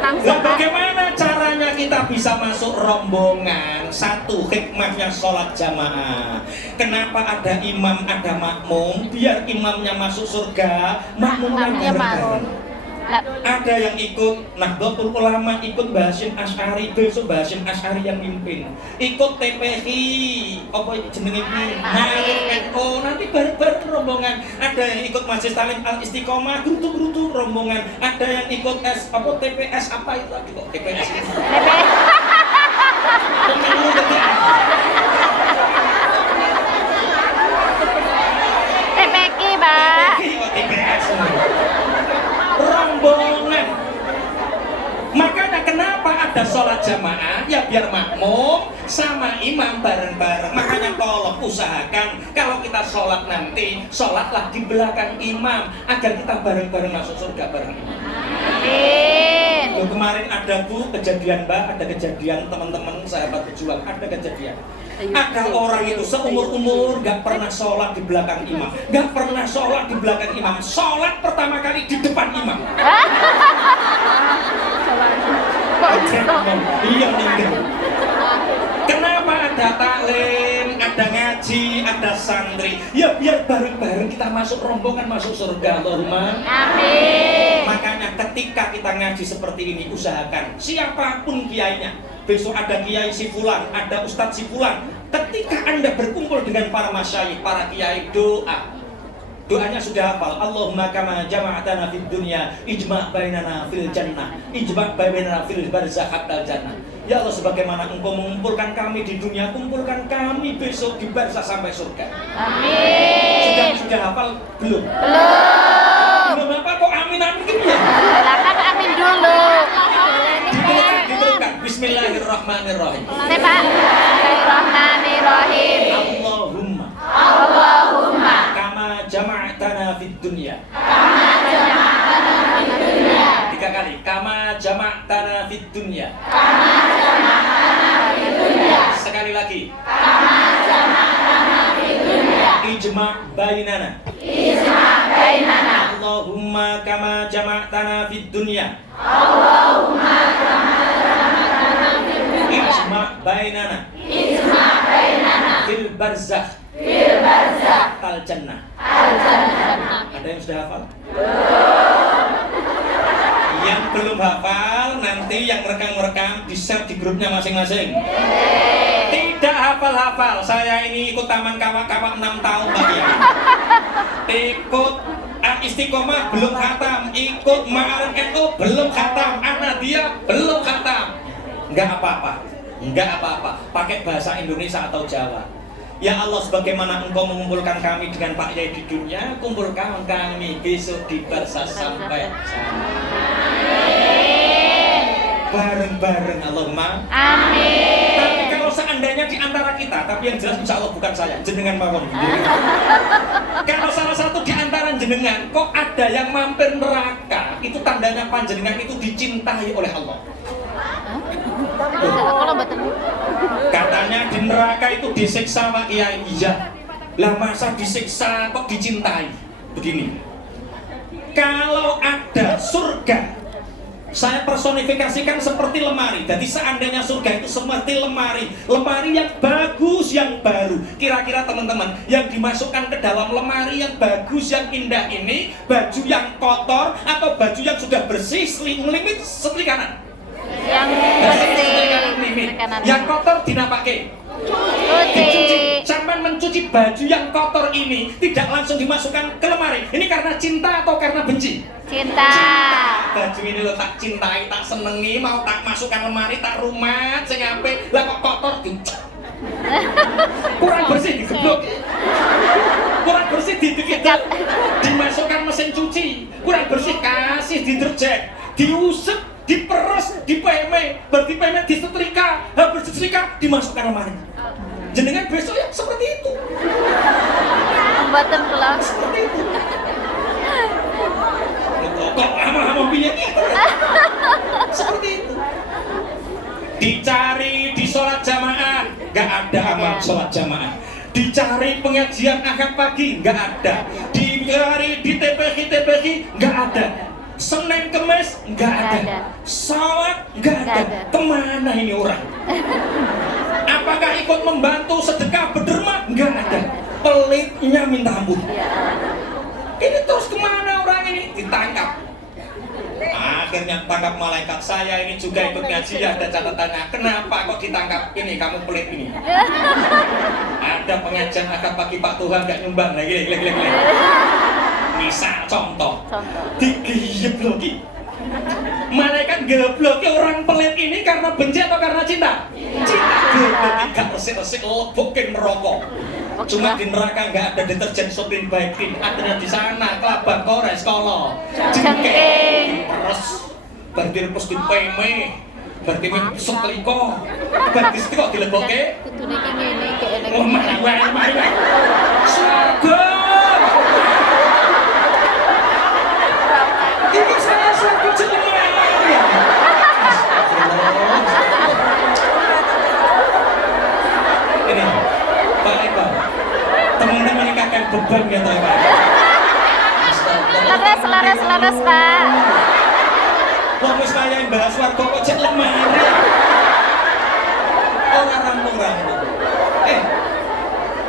Langsung. Lah bagaimana caranya kita bisa masuk rombongan? Satu, hikmahnya sholat jamaah. Kenapa ada imam, ada makmum? Biar imamnya masuk surga, makmumnya bareng-bareng. Ada yang ikut Nahdlatul Ulama, ikut Mbah Hasyim Asy'ari, besok Mbah Hasyim Asy'ari yang mimpin. Ikut TPI, apa jenenge iki? NU, nanti bareng-bareng rombongan. Ada yang ikut Majelis Taklim Al Istiqomah, grutu-grutu rombongan. Ada yang ikut TPS apa itu tadi kok TPS itu? TPK, Pak. TPS. Rombongan. Makanya kenapa ada sholat jamaah? Ya biar makmum sama imam bareng-bareng. Makanya tolong usahakan kalau kita sholat nanti, sholatlah di belakang imam agar kita bareng-bareng masuk surga bareng. Amin. Loh, kemarin ada Bu kejadian Mbak, ada kejadian teman-teman sahabat pejuang, ada kejadian. Ada orang itu seumur-umur gak pernah sholat di belakang imam, gak pernah sholat di belakang imam, sholat pertama kali di depan imam. Iya nih. Kenapa ada taklim, ada ngaji, ada santri? Ya biar bareng-bareng kita masuk rombongan masuk surga. Allahumma Amin. makanya ketika kita ngaji seperti ini, usahakan siapapun kiainya. Besok ada kiai si fulan, ada ustadz si fulan. Ketika Anda berkumpul dengan para masyayikh, para kiai, doa. Doanya sudah hafal. Allahumma kama jama'atana fid dunya ijma' bainana fil jannah, ijma' bainana fil barzakh hatta jannah. Ya Allah, sebagaimana Engkau mengumpulkan kami di dunia, kumpulkan kami besok di barzakh sampai surga. Amin. Sudah hafal belum? Belum. Belum apa kok amin amin gitu ya? Silakan amin dulu. Diteruskan. Bismillahirrahmanirrahim. Nih, Pak. Bismillahirrahmanirrahim. Allahumma kama jama'atana fid dunya Sekali lagi. Ijma' bainana. Allahumma kama jama'tana fid dunya. Ijma' bainana. Fil barzakh. Al jannah. Ada yang sudah hafal? Yang belum hafal nanti yang merekam di-share di grupnya masing-masing. Tidak hafal-hafal, saya ini ikut taman kawak-kawak 6 tahun Pak ya. Ikut Istiqomah belum khatam, ikut Ma'arif NU belum khatam, Ahmadiyah belum khatam. Enggak apa-apa, pakai bahasa Indonesia atau Jawa. Ya Allah, sebagaimana Engkau mengumpulkan kami dengan Pak Yai di dunia, kumpulkan kami besok di barzakh sampai bareng-bareng. Allahumma amin. Tapi kalau seandainya di antara kita, tapi yang jelas insya Allah bukan saya, jenengan mawon. Kalau salah satu di antara jenengan kok ada yang mampir neraka, itu tandanya panjenengan itu dicintai oleh Allah. Katanya di neraka itu disiksa Pak Kiai. Iya. Lah masa disiksa kok dicintai? Begini. Kalau ada surga, saya personifikasikan seperti lemari. Jadi seandainya surga itu seperti lemari yang bagus, yang baru. Kira-kira teman-teman, yang dimasukkan ke dalam lemari yang bagus, yang indah ini, baju yang kotor atau baju yang sudah bersih, selimut setrika kanan? Yang bersih, yang kotor dinapake? Dicuci. Sampai mencuci baju yang kotor ini tidak langsung dimasukkan ke lemari. Ini karena cinta atau karena benci? Cinta. Baju ini lo tak cintai, tak senengi, mau tak masukkan lemari, tak rumat, sing apik. Lah kok kotor dicuci. Kurang bersih digeblok. Kurang bersih didikit. Dimasukkan mesin cuci. Kurang bersih kasih deterjen. Diusap, diperes, dipeme, berarti disetrika, habis disetrika dimasukkan lemari. Jenengan besok ya seperti itu. Pembuatan kelas seperti itu. Kok ama-ama pilih seperti itu. Dicari di sholat jamaah, nggak ada amal sholat jamaah. Dicari pengajian akad pagi, nggak ada. Dicari di TPK, nggak ada. Senin Kemis nggak ada, salat nggak ada. Kemana ini orang? Apakah ikut membantu sedekah berderma? Nggak ada. Pelitnya minta ampun. Ini terus kemana orang ini? Ditangkap. Akhirnya tangkap malaikat. Saya ini juga ikut ngaji, ada catatannya. Kenapa kok ditangkap ini? Kamu pelit ini. Ada pengajian akad pagi Pak Tuhan nggak nyumbang lagi. Misal contoh. Digebloki. Malaikat gebloki orang pelit ini karena benci atau karena cinta? Cinta. Gebloki gak resik-resik lebokin rokok. Cuma di neraka nggak ada deterjen Soprin Baikin, adanya di sana kelabang kores kolo, jengke, peres, berarti repus di peme, berarti setriko, berarti setriko dileboke. Oh mari, surga. Ini saya surga jenengan. Ini Pak Eko, teman-teman ini kakek beban ya Pak. Laras Pak. Wong wis kaya bahas warga kok cek lemari. Orang rampung-rampung.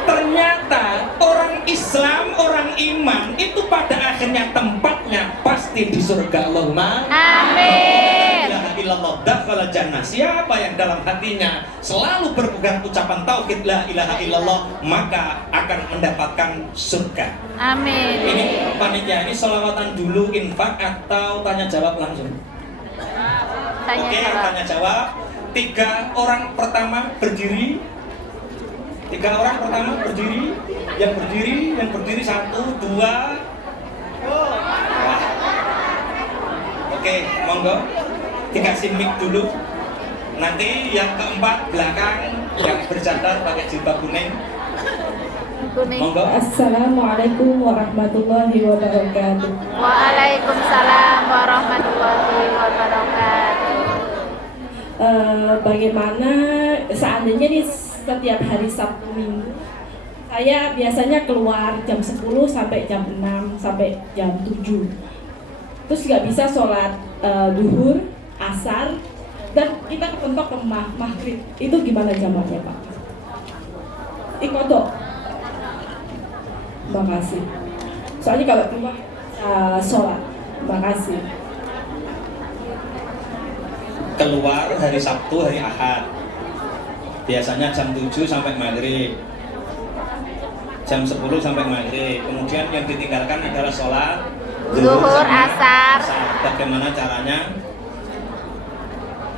Ternyata orang Islam, orang iman itu pada akhirnya tempatnya pasti di surga. Allahumma amin. La ilaha illallah dakhala jannah. Siapa yang dalam hatinya selalu berpegang ucapan tauhid la ilaha illallah, maka akan mendapatkan surga. Amin. Ini panitia ini sholawatan dulu, infak atau tanya jawab langsung? Oke, tanya jawab. 3 orang pertama berdiri. 3 orang pertama berdiri. Yang berdiri 1, 2. Oke, monggo dikasih mic dulu. Nanti yang keempat belakang yang bercadar pakai jilbab kuning. Monggo. Assalamualaikum warahmatullahi wabarakatuh. Waalaikumsalam warahmatullahi wabarakatuh. bagaimana seandainya di setiap hari Sabtu Minggu saya biasanya keluar jam 10 sampai jam 6 sampai jam 7, terus nggak bisa sholat duhur, asar, dan kita kepentok ke maghrib. Itu gimana jamaknya Pak? Iqodok. Makasih. Soalnya kalau keluar sholat. Makasih. Keluar hari Sabtu, hari Ahad, biasanya jam 7 sampai maghrib, jam 10 sampai maghrib. Kemudian yang ditinggalkan adalah sholat Zuhur, sama asar. Bagaimana caranya?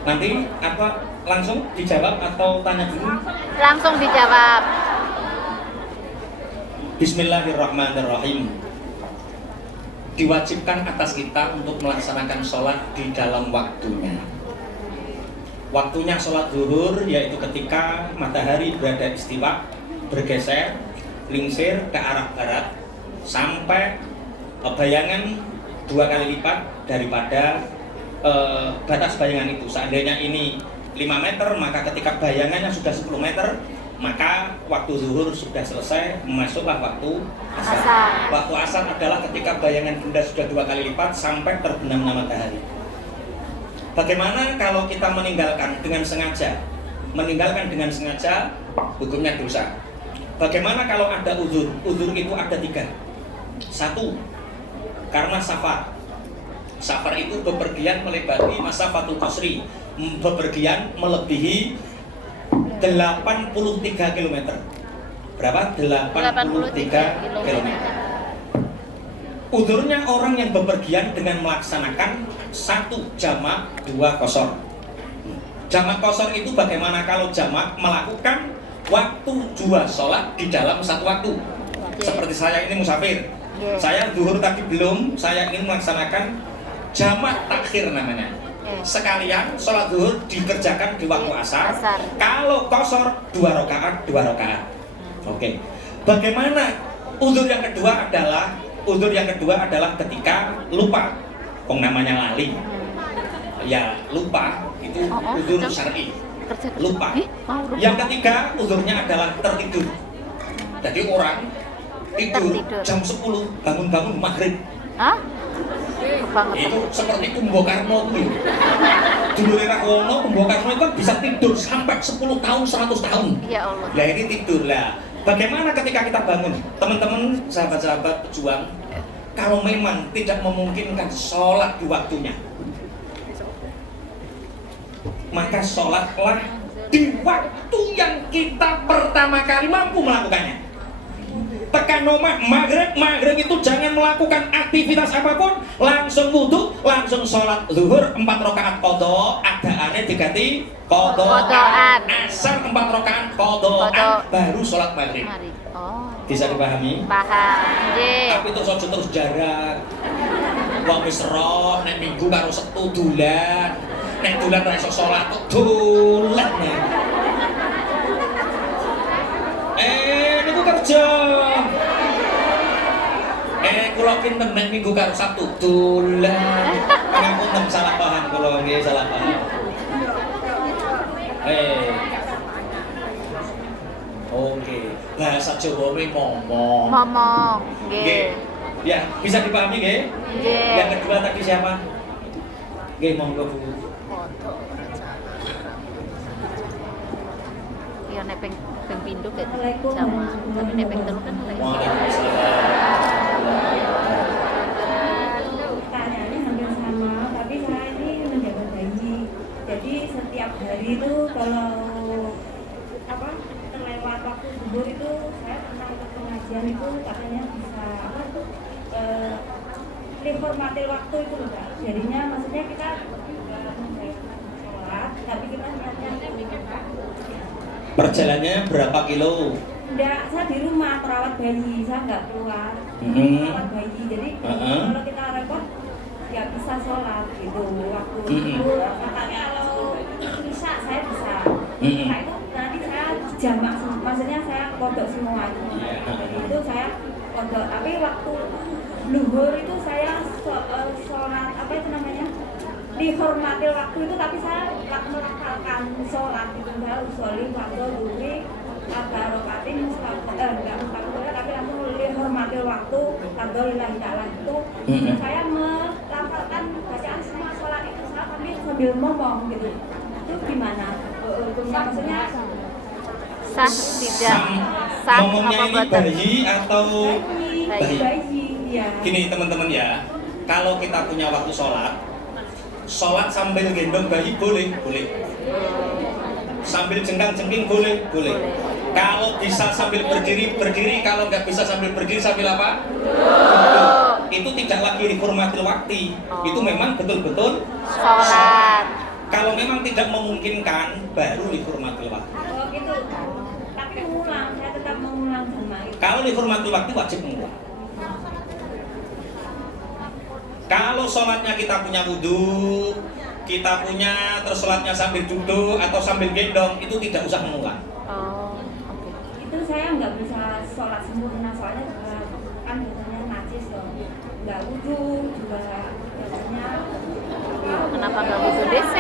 Nanti apa langsung dijawab atau tanya dulu? Langsung dijawab. Bismillahirrahmanirrahim. Diwajibkan atas kita untuk melaksanakan sholat di dalam waktunya. Waktunya sholat zuhur yaitu ketika matahari berada istiwa, bergeser, lingsir ke arah barat sampai bayangan 2 kali lipat daripada batas bayangan itu. Seandainya ini 5 meter, maka ketika bayangannya sudah 10 meter, maka waktu zuhur sudah selesai, masuklah waktu asar. Waktu asar adalah ketika bayangan benda sudah 2 kali lipat sampai terbenamnya matahari. Bagaimana kalau kita meninggalkan dengan sengaja? Meninggalkan dengan sengaja hukumnya dosa. Bagaimana kalau ada uzur? Uzur itu ada 3. 1, karena safar. Safar itu bepergian melewati masa fatul qasri, bepergian melebihi 83 km. Berapa? 83 km. Uzurnya orang yang bepergian dengan melaksanakan 1 jamak 2 qasar. Jamak qasar itu bagaimana kalau jamak melakukan waktu 2 sholat di dalam 1 waktu. Seperti saya ini musafir. Saya zuhur tadi belum, saya ingin melaksanakan jamak takhir namanya. Sekalian sholat zuhur dikerjakan di waktu asar. Kalau qasar 2 rakaat 2 rakaat. Oke. Bagaimana? Uzur yang kedua adalah ketika lupa. Namanya lali. Ya, lupa itu uzur syar'i. Lupa. Yang ketiga uzurnya adalah tertidur. Jadi orang tidur jam 10 bangun-bangun maghrib. Hah? Kebangetan. Itu seperti Kumbo Karno itu. Dulu era kono Kumbo Karno itu kan bisa tidur sampai 10 tahun, 100 tahun. Ya Allah. Nah ini tidur lah. Bagaimana ketika kita bangun? Teman-teman, sahabat-sahabat pejuang, kalau memang tidak memungkinkan sholat di waktunya, maka sholatlah di waktu yang kita pertama kali mampu melakukannya. Tekan nomor maghrib itu jangan melakukan aktivitas apapun, langsung wudhu, langsung sholat zuhur 4 rakaat qadha, adaannya diganti qadhaan, asar 4 rakaat qadhaan, baru sholat maghrib. Oh. Bisa dipahami? Paham. Nggih. Tapi terus aja terus jarak. Wong wis roh nek minggu karo Setu dolan. Nek dolan ra iso salat kok dolan. Niku kerja. Kula pinten nek minggu karo Sabtu dolan. Ngapunten salah paham kula nggih, salah paham. Oke. Bahasa Jawa kuwi ngomong. Ngomong. Nggih. Ya, bisa dipahami nggih? Nggih. Yang kedua tadi siapa? Nggih, monggo Bu. Ya nek ping pindho ke Jawa. Tapi nek ping telu kan lek. Waalaikumsalam. Pertanyaannya hampir sama, tapi saya ini menjaga bayi. Jadi setiap hari itu kalau terlewat waktu zuhur itu saya pernah ikut pengajian itu katanya bisa reformatil waktu itu enggak. Jadinya maksudnya kita sholat, tapi kita niatnya Perjalanannya berapa kilo? enggak, saya di rumah perawat bayi, saya nggak keluar. Perawat bayi, jadi kalau kita repot nggak bisa sholat gitu waktu itu. Makanya kalau bisa saya bisa. Nah itu nanti saya jamak, maksudnya saya kodok semua itu. Jadi itu saya kodok, tapi waktu luhur itu saya sholat apa itu namanya? dihormati waktu itu, tapi saya melafalkan sholat gitu, saya usolli waktu duri ada rokatin enggak mustaqbal, tapi langsung dihormati waktu kado lillahi ta'ala itu. Saya melafalkan bacaan semua sholat itu saya sambil ngomong gitu. Itu gimana? Maksudnya Sah tidak? Sah Ngomongnya apa ini buatan? bayi atau bayi ya. Gini teman-teman ya, kalau kita punya waktu sholat sambil gendong bayi boleh. Sambil jengkang-jengking boleh. Kalau bisa sambil berdiri, kalau nggak bisa sambil berdiri sambil apa? Itu tidak lagi dihormati waktu. Itu memang betul-betul Sholat. Kalau memang tidak memungkinkan, baru dihormati waktu. Oh gitu. Tapi mengulang, saya tetap mengulang semua itu. Kalau dihormati waktu wajib mengulang. Kalau sholatnya kita punya wudhu, kita punya terus sholatnya sambil duduk atau sambil gendong, itu tidak usah mengulang. Oh, oke. Itu saya nggak bisa sholat sempurna, soalnya juga kan biasanya najis dong, nggak wudhu juga biasanya. Kenapa nggak butuh DC?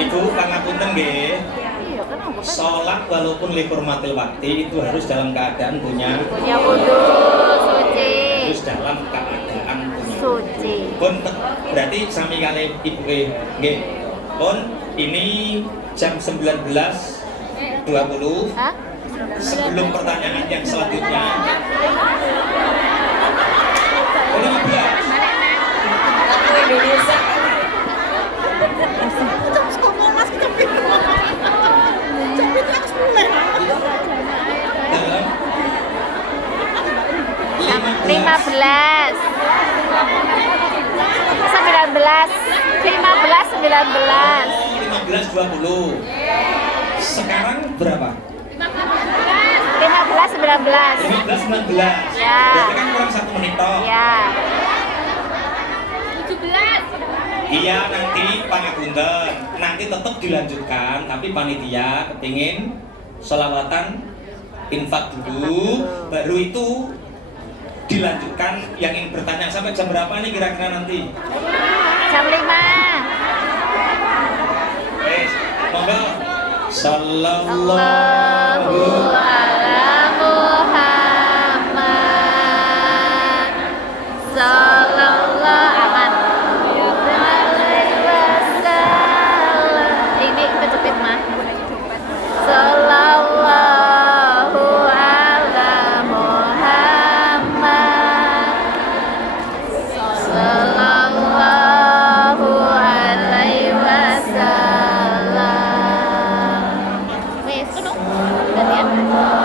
Itu pangapunten nggih. Iya, kenapa kan? Sholat walaupun lihurmatil waktu itu harus dalam keadaan punya Wudhu suci. harus dalam keadaan punya Suci. pun berarti sami kali ibu nggih. Pun ini jam 19.20. Hah? Sebelum pertanyaan yang selanjutnya. Oh, 15. Indonesia. Dalam 15 19 15.20. Sekarang berapa? 15 19 15.19. Ya. Berarti kan kurang 1 menit toh. Ya. Iya, nanti pangapunten. Nanti tetap dilanjutkan, tapi panitia kepingin sholawatan infak dulu, baru itu dilanjutkan yang ingin bertanya. Sampai jam berapa nih kira-kira nanti? Jam 5. Monggo. Sallallahu Allahu ala Muhammad. Sallallahu aman. Ini kecepit mah. Sallallahu ala Muhammad. Sallallahu alaihi wasallam. Wes, gantian.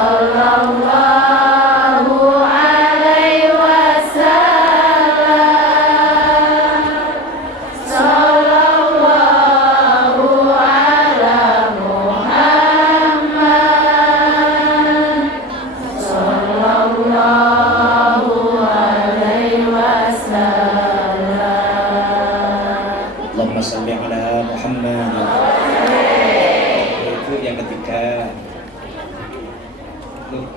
Allahumma sholli ala Muhammad. Itu yang ketiga. Loh.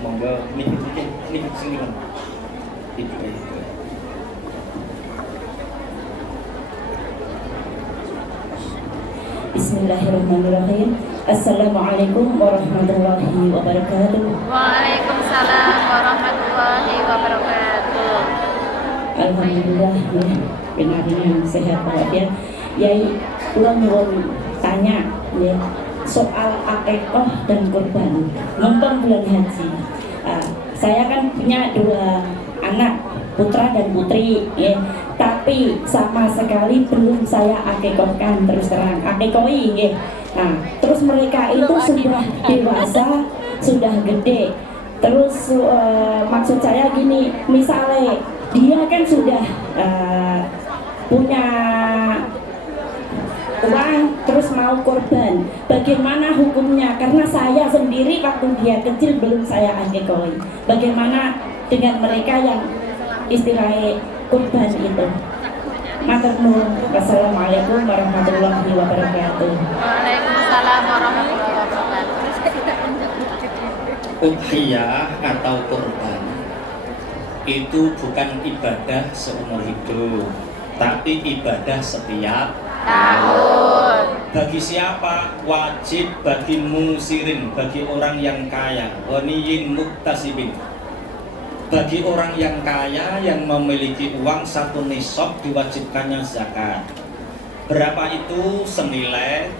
Monggo ini sini kan. Itu. Bismillahirrahmanirrahim. Assalamualaikum warahmatullahi wabarakatuh. Waalaikumsalam warahmatullahi wabarakatuh. Alhamdulillah, benar-benar sehat walafiat. Yai, ulang tanya ya soal akikoh dan kurban. Mumpung bulan haji, saya kan punya 2 anak, putra dan putri, ya. Tapi sama sekali belum saya akikohkan, terus terang akikoi, ya. Nah, terus mereka itu sudah dewasa, sudah gede. Terus maksud saya gini, misalnya dia kan sudah punya uang, terus mau korban, bagaimana hukumnya? Karena saya sendiri waktu dia kecil belum saya akikoi. Bagaimana dengan mereka yang istilahnya kurban itu? Matur nuwun. Wassalamualaikum warahmatullahi wabarakatuh. Waalaikumsalam warahmatullahi wabarakatuh. Udhiyah atau kurban itu bukan ibadah seumur hidup, tapi ibadah setiap Tahun. Bagi siapa? Wajib bagi musirin, bagi orang yang kaya, ghaniyin muktasibin. Bagi orang yang kaya yang memiliki uang 1 nisab diwajibkannya zakat. Berapa itu? Senilai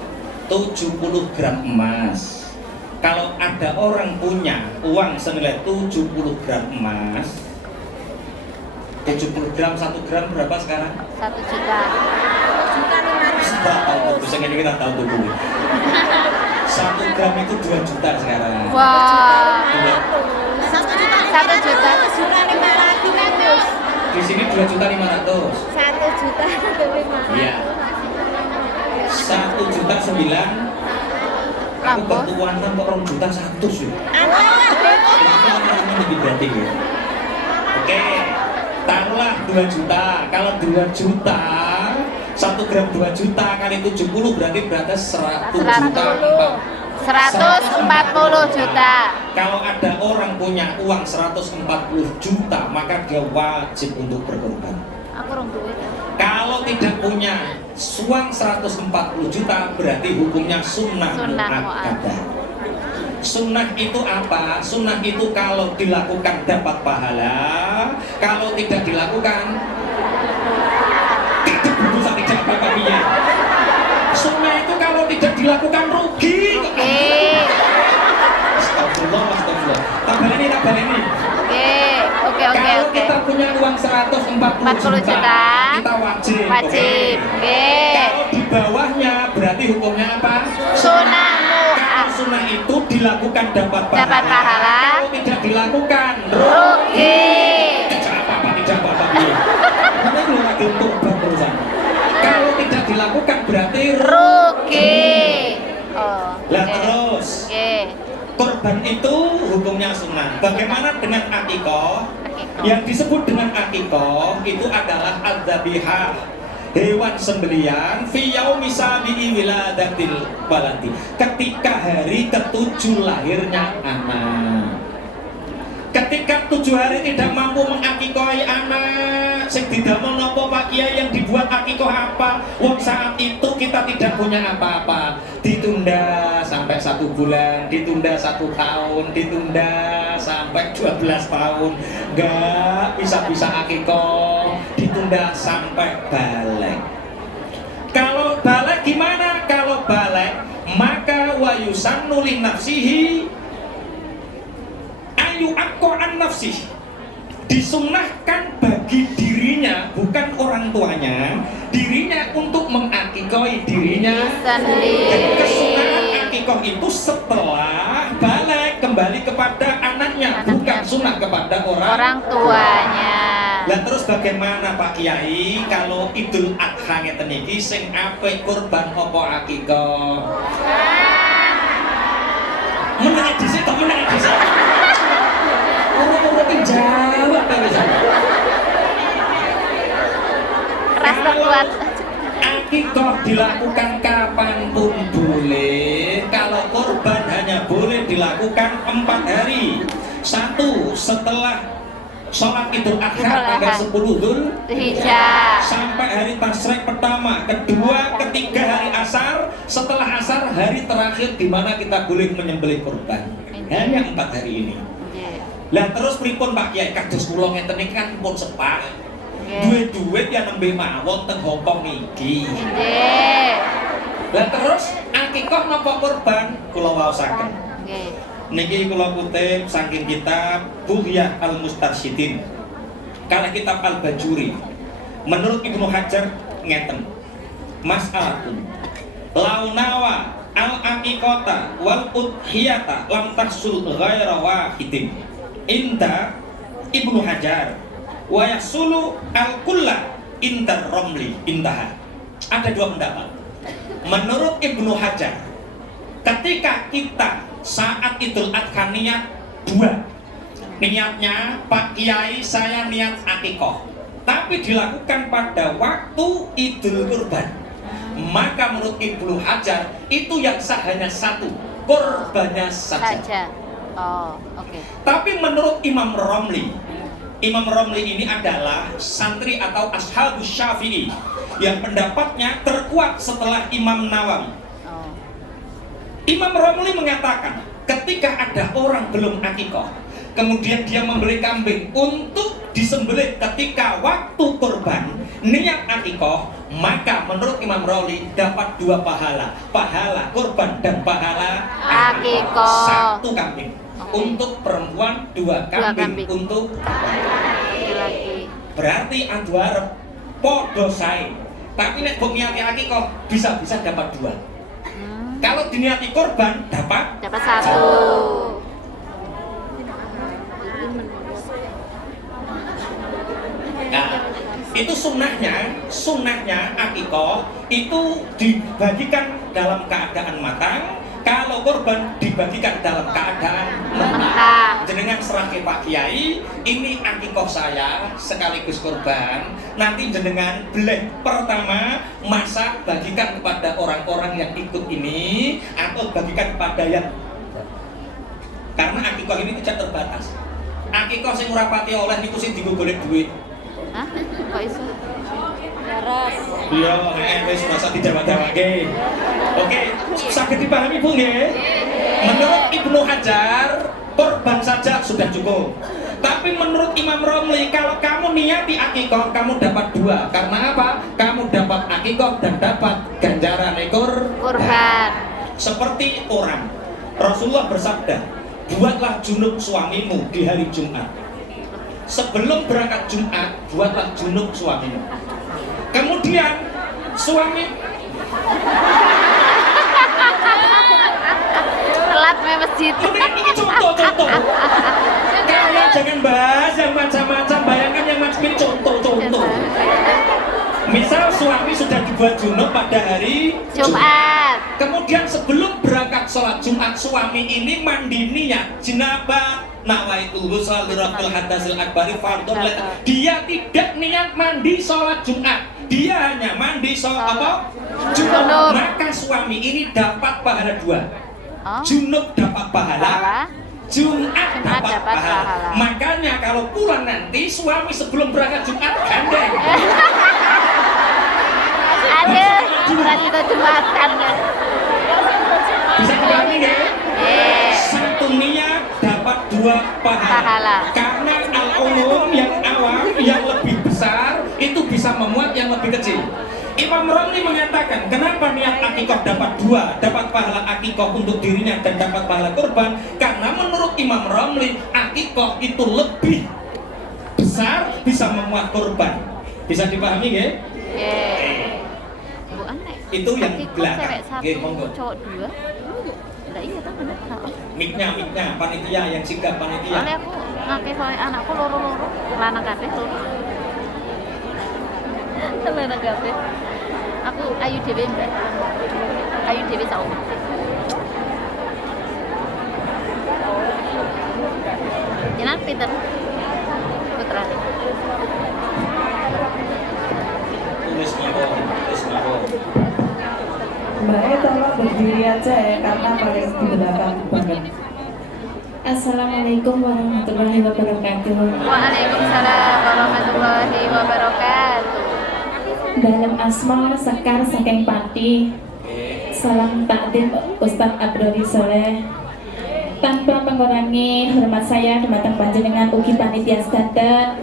70 gram emas. Kalau ada orang punya uang senilai 70 gram emas, 70 gram, 1 gram berapa sekarang? 1 juta. Sudah tahu, bisa kita tahu tuh. 1 gram itu 2 juta sekarang. Wah. 1 1 juta. Di sini 2.500.000. 1 juta 500. Iya. 1 juta 9. Aku Lampus. ketuaan kan kok 2 juta 100 sih. Lebih berarti ya. Oke, taruhlah 2 juta. Kalau 2 juta, 1 gram 2 juta kali 70 berarti 100 juta. 140 juta. Kalau ada orang punya uang 140 juta, maka dia wajib untuk berkorban. Aku rong duit. Kalau tidak punya uang 140 juta, berarti hukumnya sunnah muakkadah. Sunnah itu apa? Sunnah itu kalau dilakukan dapat pahala, kalau tidak dilakukan tidak berdosa, tidak apa-apa. Sunnah itu kalau tidak dilakukan rugi. Astagfirullah, astagfirullah. Tabel ini. Oke. Kalau kita punya uang 140 juta, kita wajib. Wajib. Oke. Kalau di bawahnya berarti hukumnya apa? Sunnah Kalau sunnah itu dilakukan dapat pahala. Dapat pahala. Kalau tidak dilakukan rugi. Tidak apa-apa. Ini lu lagi tobat terusan. Kalau tidak dilakukan berarti Rugi. Oh. Lah oke. terus. Oke. Korban itu hukumnya sunnah. Bagaimana dengan akikoh? Akikoh. Yang disebut dengan akikoh itu adalah adzabihah, hewan sembelian fi yaumi sabi'i wiladatil waladi, ketika hari ke-7 lahirnya anak. Ketika 7 hari tidak mampu mengakikohi anak, sing didamel napa Pak Kiai, yang dibuat akikoh apa? Wong saat itu kita tidak punya apa-apa. Ditunda sampai 1 bulan, ditunda 1 tahun, ditunda sampai 12 tahun. Enggak bisa akikoh, ditunda sampai balik. Kalau balik gimana? Kalau balik maka wa yusannu li nafsihi ayu an nafsih, disunnahkan bagi dirinya, bukan orang tuanya, dirinya untuk mengakikoi dirinya Sendiri. dan kesunahan akikoh akikoh itu setelah balik kembali kepada anaknya, bukan sunnah kepada orang tuanya. Lah terus bagaimana Pak Kiai kalau Idul Adha ngeten iki sing apik kurban apa akikoh? Menang dhisik kok menang dhisik. Ora jawab ta wis. Keras kuat. Akikoh dilakukan kapanpun boleh. Kalau kurban hanya boleh dilakukan 4 hari. 1 setelah sholat Idul Adha tanggal 10 Dzulhijjah sampai hari tasyrik pertama, kedua, ketiga hari asar, setelah asar hari terakhir di mana kita boleh menyembelih kurban. Hanya 4 hari ini. Lah terus pripun Pak Kiai kados kula ngeten iki kan pun sepah. Duit-duit yang nembe mawon teng Hongkong iki. Nggih. Lah terus akikoh napa kurban kula waosaken. Nggih. Niki kula kutip saking kitab Bughyah Al-Mustarsyidin. Karena kitab Al-Bajuri. Menurut Ibnu Hajar ngeten. Mas'alatun. Launawa al-aqiqata wal udhiyata lam tahsul ghaira wahidin. Inda Ibnu Hajar wa yasulu al-kulla inda Romli intaha. Ada 2 pendapat. Menurut Ibnu Hajar, ketika kita saat Idul Adha niat 2, niatnya Pak Kiai saya niat akikoh, tapi dilakukan pada waktu Idul Kurban, maka menurut Ibnu Hajar itu yang sah hanya 1, kurbannya saja. Oh, oke. Tapi menurut Imam Romli ini adalah santri atau ashabus Syafi'i yang pendapatnya terkuat setelah Imam Nawawi. Imam Romli mengatakan ketika ada orang belum akikoh, kemudian dia membeli kambing untuk disembelih ketika waktu kurban niat akikoh, maka menurut Imam Romli dapat 2 pahala, pahala kurban dan pahala akikoh. 1 kambing untuk perempuan, 2 kambing untuk laki-laki. Berarti adu arep podo sae. Tapi nek mbok niati akikoh bisa-bisa dapat 2. Kalau diniati korban dapat 1. Nah, itu sunnahnya akikoh itu dibagikan dalam keadaan matang. Kalau korban dibagikan dalam keadaan mentah. Jenengan serah ke Pak Kiai, ini akikoh saya sekaligus korban. Nanti jenengan beleh pertama masak bagikan kepada orang-orang yang ikut ini, atau bagikan kepada yang, karena akikoh ini tidak terbatas. Akikoh sing ora pati oleh niku sing dienggo golek duit. Hah? Kok iso? Laras. Iya, wis masa dijawab-jawabke. Oke, saged dipahami Bu nggih? Menurut Ibnu Hajar, korban saja sudah cukup. Tapi menurut Imam Romli, kalau kamu niati akikoh, kamu dapat 2. Karena apa? Kamu dapat akikoh dan dapat ganjaran ekor kurban. Seperti orang Rasulullah bersabda, buatlah junub suamimu di hari Jumat. Sebelum berangkat Jumat, buatlah junub suamimu. Kemudian suami telat ke masjid. Ini contoh. Kalian jangan bahas yang macam-macam, bayangkan yang macam ini contoh. Misal suami sudah dibuat junub pada hari Jumat. Kemudian sebelum berangkat sholat Jumat, suami ini mandi niat jenabat. Nawaitul ghusl lirafil hadasil akbari fardhun. Dia tidak niat mandi sholat Jumat. Dia hanya mandi sholat apa? Junub. Maka suami ini dapat pahala 2. Junub dapat pahala, Jumat dapat pahala. Makanya kalau pulang nanti suami sebelum berangkat Jumat gandeng. Ada bukan itu Jumatan. Bisa dipahami nggak? Satu niat dapat 2 pahala. Karena al-umum yang awam yang lebih besar itu bisa memuat yang lebih kecil. Imam Romli mengatakan, kenapa niat akikoh dapat 2, dapat pahala akikoh untuk dirinya dan dapat pahala kurban? Karena menurut Imam Romli, akikoh itu lebih besar, bisa memuat kurban. Bisa dipahami nggih? Nggih. Itu yang belakang. Nggih, monggo. Cowok 2. ada, iya kan bener. Miknya panitia yang sigap panitia. Soalnya aku ngake soalnya anakku loro-loro, lanang kabeh loro. Lanang kabeh. Aku ayu dhewe mbak. Ayu dhewe saomah. Jenengan pinter putra. Tulis mawon. Mbaknya tolong berdiri aja ya, karena paling di belakang banget. Assalamualaikum warahmatullahi wabarakatuh. Waalaikumsalam warahmatullahi wabarakatuh. Dalam asma sekar saking pati. Salam takdim Ustadz Abdori Soleh. Tanpa mengurangi hormat saya dumateng panjenengan ugi panitia sedanten.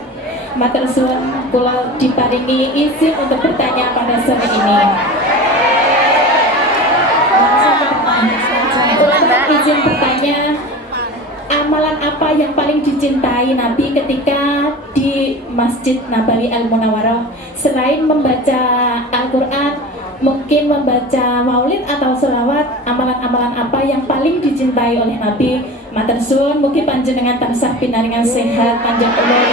Matur suwun kula diparingi izin untuk bertanya pada sore ini. Izin bertanya, amalan apa yang paling dicintai Nabi ketika di Masjid Nabawi Al-Munawwarah? Selain membaca Al-Quran, mungkin membaca maulid atau selawat, amalan-amalan apa yang paling dicintai oleh Nabi? Matur suwun, mugi panjenengan tansah pinaringan sehat panjang umur.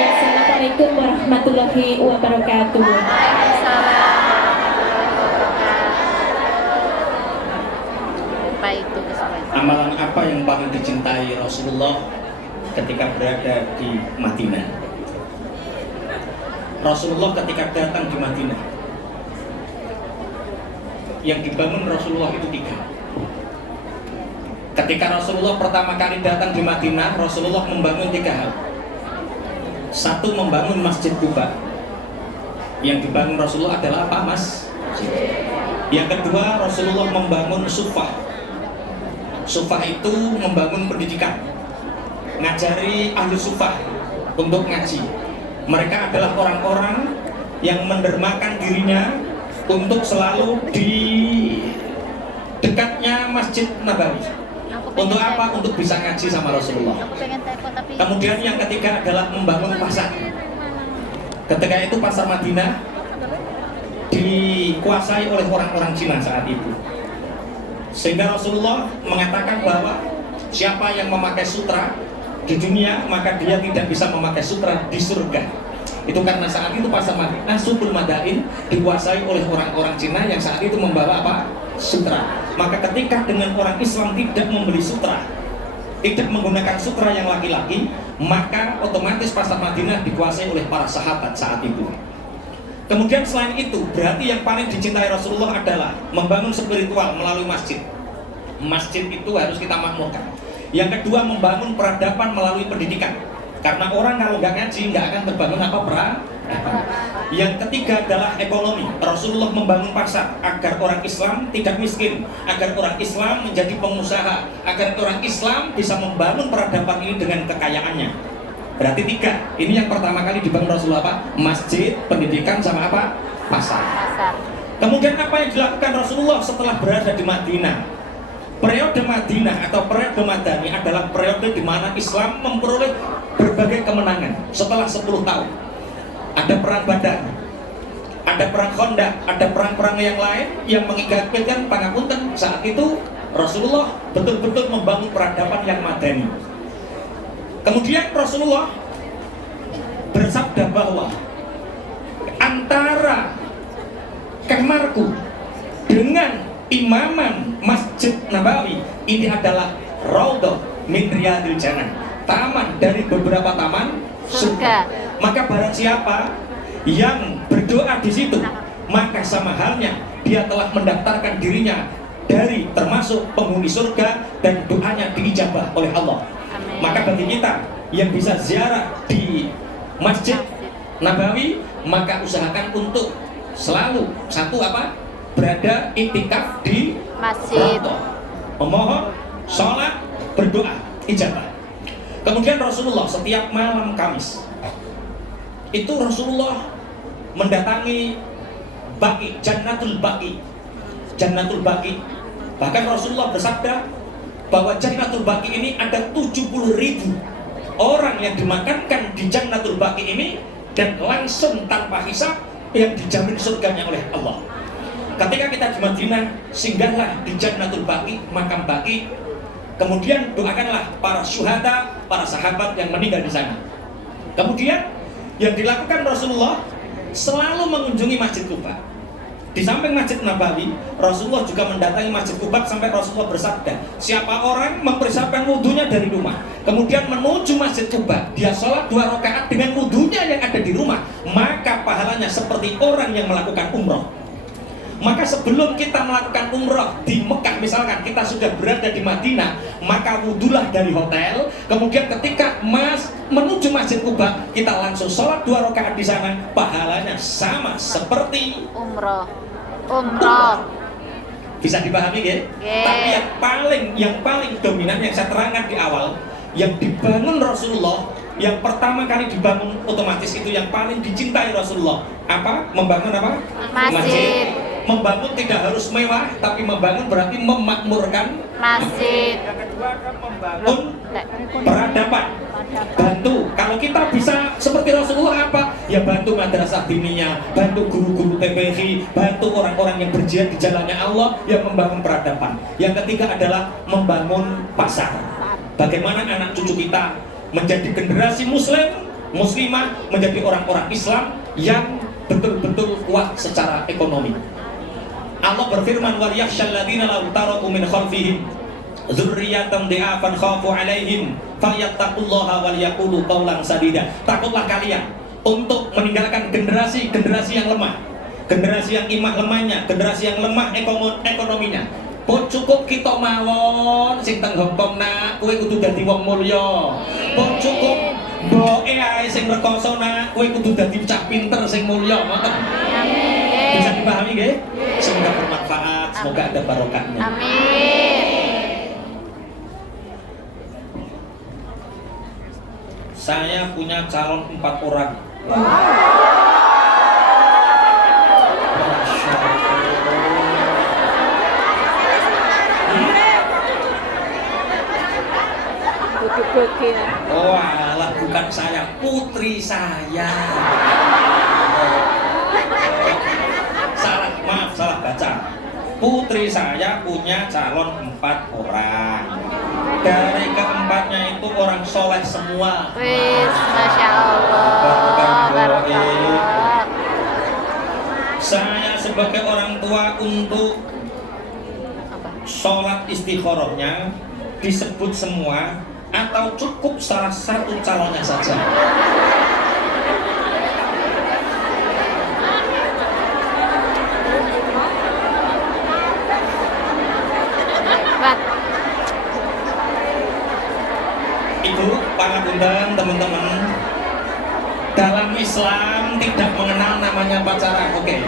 Wassalamualaikum warahmatullahi wabarakatuh. Apa itu kesukaan? Amalan apa yang paling dicintai Rasulullah ketika berada di Madinah? Rasulullah ketika datang di Madinah, yang dibangun Rasulullah itu 3. Ketika Rasulullah pertama kali datang di Madinah, Rasulullah membangun 3 hal. 1, membangun Masjid Quba. Yang dibangun Rasulullah adalah apa, Mas? Yang kedua, Rasulullah membangun Sufah. Sufah itu membangun pendidikan, ngajari ahli Sufah untuk ngaji. Mereka adalah orang-orang yang mendermakan dirinya untuk selalu di dekatnya Masjid Nabawi. Untuk apa? Untuk bisa ngaji sama Rasulullah. Aku pengen telepon tapi Kemudian yang ketiga adalah membangun pasar. Ketika itu pasar Madinah dikuasai oleh orang-orang Cina saat itu. Sehingga Rasulullah mengatakan bahwa siapa yang memakai sutra di dunia, maka dia tidak bisa memakai sutra di surga. Itu karena saat itu pasar Madinah, Suqul Madain, dikuasai oleh orang-orang Cina yang saat itu membawa apa? Sutra. Maka ketika dengan orang Islam tidak membeli sutra, tidak menggunakan sutra yang laki-laki, maka otomatis pasar Madinah dikuasai oleh para sahabat saat itu. Kemudian selain itu, berarti yang paling dicintai Rasulullah adalah membangun spiritual melalui masjid. Masjid itu harus kita makmurkan. Yang kedua, membangun peradaban melalui pendidikan. Karena orang kalau nggak ngaji nggak akan terbangun apa peradaban. Yang ketiga adalah ekonomi. Rasulullah membangun pasar agar orang Islam tidak miskin, agar orang Islam menjadi pengusaha, agar orang Islam bisa membangun peradaban ini dengan kekayaannya. Berarti 3. Ini yang pertama kali dibangun Rasulullah apa? Masjid, pendidikan, sama apa? Pasar. Kemudian apa yang dilakukan Rasulullah setelah berada di Madinah? Periode Madinah atau periode Madani adalah periode di mana Islam memperoleh berbagai kemenangan setelah 10 tahun. Ada perang Badar, ada perang Khandaq, ada perang-perang yang lain yang mengakibatkan pangapunten. Saat itu Rasulullah betul-betul membangun peradaban yang madani. Kemudian Rasulullah bersabda bahwa antara kamarku dengan imaman Masjid Nabawi ini adalah Raudhah min Riyadil Jannah, taman dari beberapa taman surga. Maka barang siapa yang berdoa di situ, maka sama halnya dia telah mendaftarkan dirinya dari termasuk penghuni surga dan doanya diijabah oleh Allah. Amin. Maka bagi kita yang bisa ziarah di Masjid Nabawi, maka usahakan untuk selalu satu apa? Berada iktikaf di masjid. Raudhah, memohon, sholat, berdoa, ijabah. Kemudian Rasulullah setiap malam Kamis itu Rasulullah mendatangi Baqi, Jannatul Baqi. Jannatul Baqi. Bahkan Rasulullah bersabda bahwa Jannatul Baqi ini ada 70.000 orang yang dimakamkan di Jannatul Baqi ini, dan langsung tanpa hisab yang dijamin surganya oleh Allah. ketika kita di Madinah, singgahlah di Jannatul Baqi, makam Baqi. Kemudian doakanlah para syuhada, para sahabat yang meninggal di sana. Kemudian yang dilakukan Rasulullah selalu mengunjungi Masjid Quba. Di samping Masjid Nabawi, Rasulullah juga mendatangi Masjid Quba sampai Rasulullah bersabda, siapa orang mempersiapkan wudhunya dari rumah, kemudian menuju Masjid Quba, dia sholat 2 rakaat dengan wudhunya yang ada di rumah, maka pahalanya seperti orang yang melakukan umroh. Maka sebelum kita melakukan umroh di Mekah, misalkan kita sudah berada di Madinah, maka wudhulah dari hotel. Kemudian ketika menuju Masjid Quba, kita langsung sholat 2 rakaat di sana. Pahalanya sama seperti Umroh. Bisa dipahami ya? Tapi yang paling dominan yang saya terangkan di awal, yang dibangun Rasulullah, yang pertama kali dibangun otomatis itu yang paling dicintai Rasulullah. Apa? Membangun apa? Masjid. Membangun tidak harus mewah, tapi membangun berarti memakmurkan Masjid. Yang kedua kan membangun peradaban. Bantu, kalau kita bisa seperti Rasulullah apa? Ya bantu madrasah diniyah, bantu guru-guru TPI, bantu orang-orang yang berjihad di jalannya Allah, yang membangun peradaban. Yang ketiga adalah membangun pasar. Bagaimana anak cucu kita menjadi generasi muslimah, menjadi orang-orang Islam yang betul-betul kuat secara ekonomi. Allah berfirman, "Wal yakhshal ladzina law taraku min khalfihim dzurriyyatan dha'afan khafu 'alaihim falyattaqullaha wal yaqulu qawlan sadida." Takutlah kalian untuk meninggalkan generasi yang lemah, generasi yang imah lemahnya, generasi yang lemah ekonominya. Pun cukup kita mawon sing teng Hongkong nak, kowe kudu dadi wong mulya. Pun cukup mboke ae sing rekoso nak, kowe kudu dadi cah pinter sing mulya, ngoten. Bisa dipahami nggih? Semoga bermanfaat, semoga ada barokahnya. Amin. Saya punya calon 4 orang. Oh alah, bukan saya, putri saya. Salah baca. Putri saya punya calon 4 orang. Dari keempatnya itu orang soleh semua. Wis, Masya Allah. Barakallah. Saya sebagai orang tua untuk sholat istikharahnya disebut semua atau cukup salah satu calonnya saja? Ibu, para bunda, teman-teman, dalam Islam tidak mengenal namanya pacaran. Oke,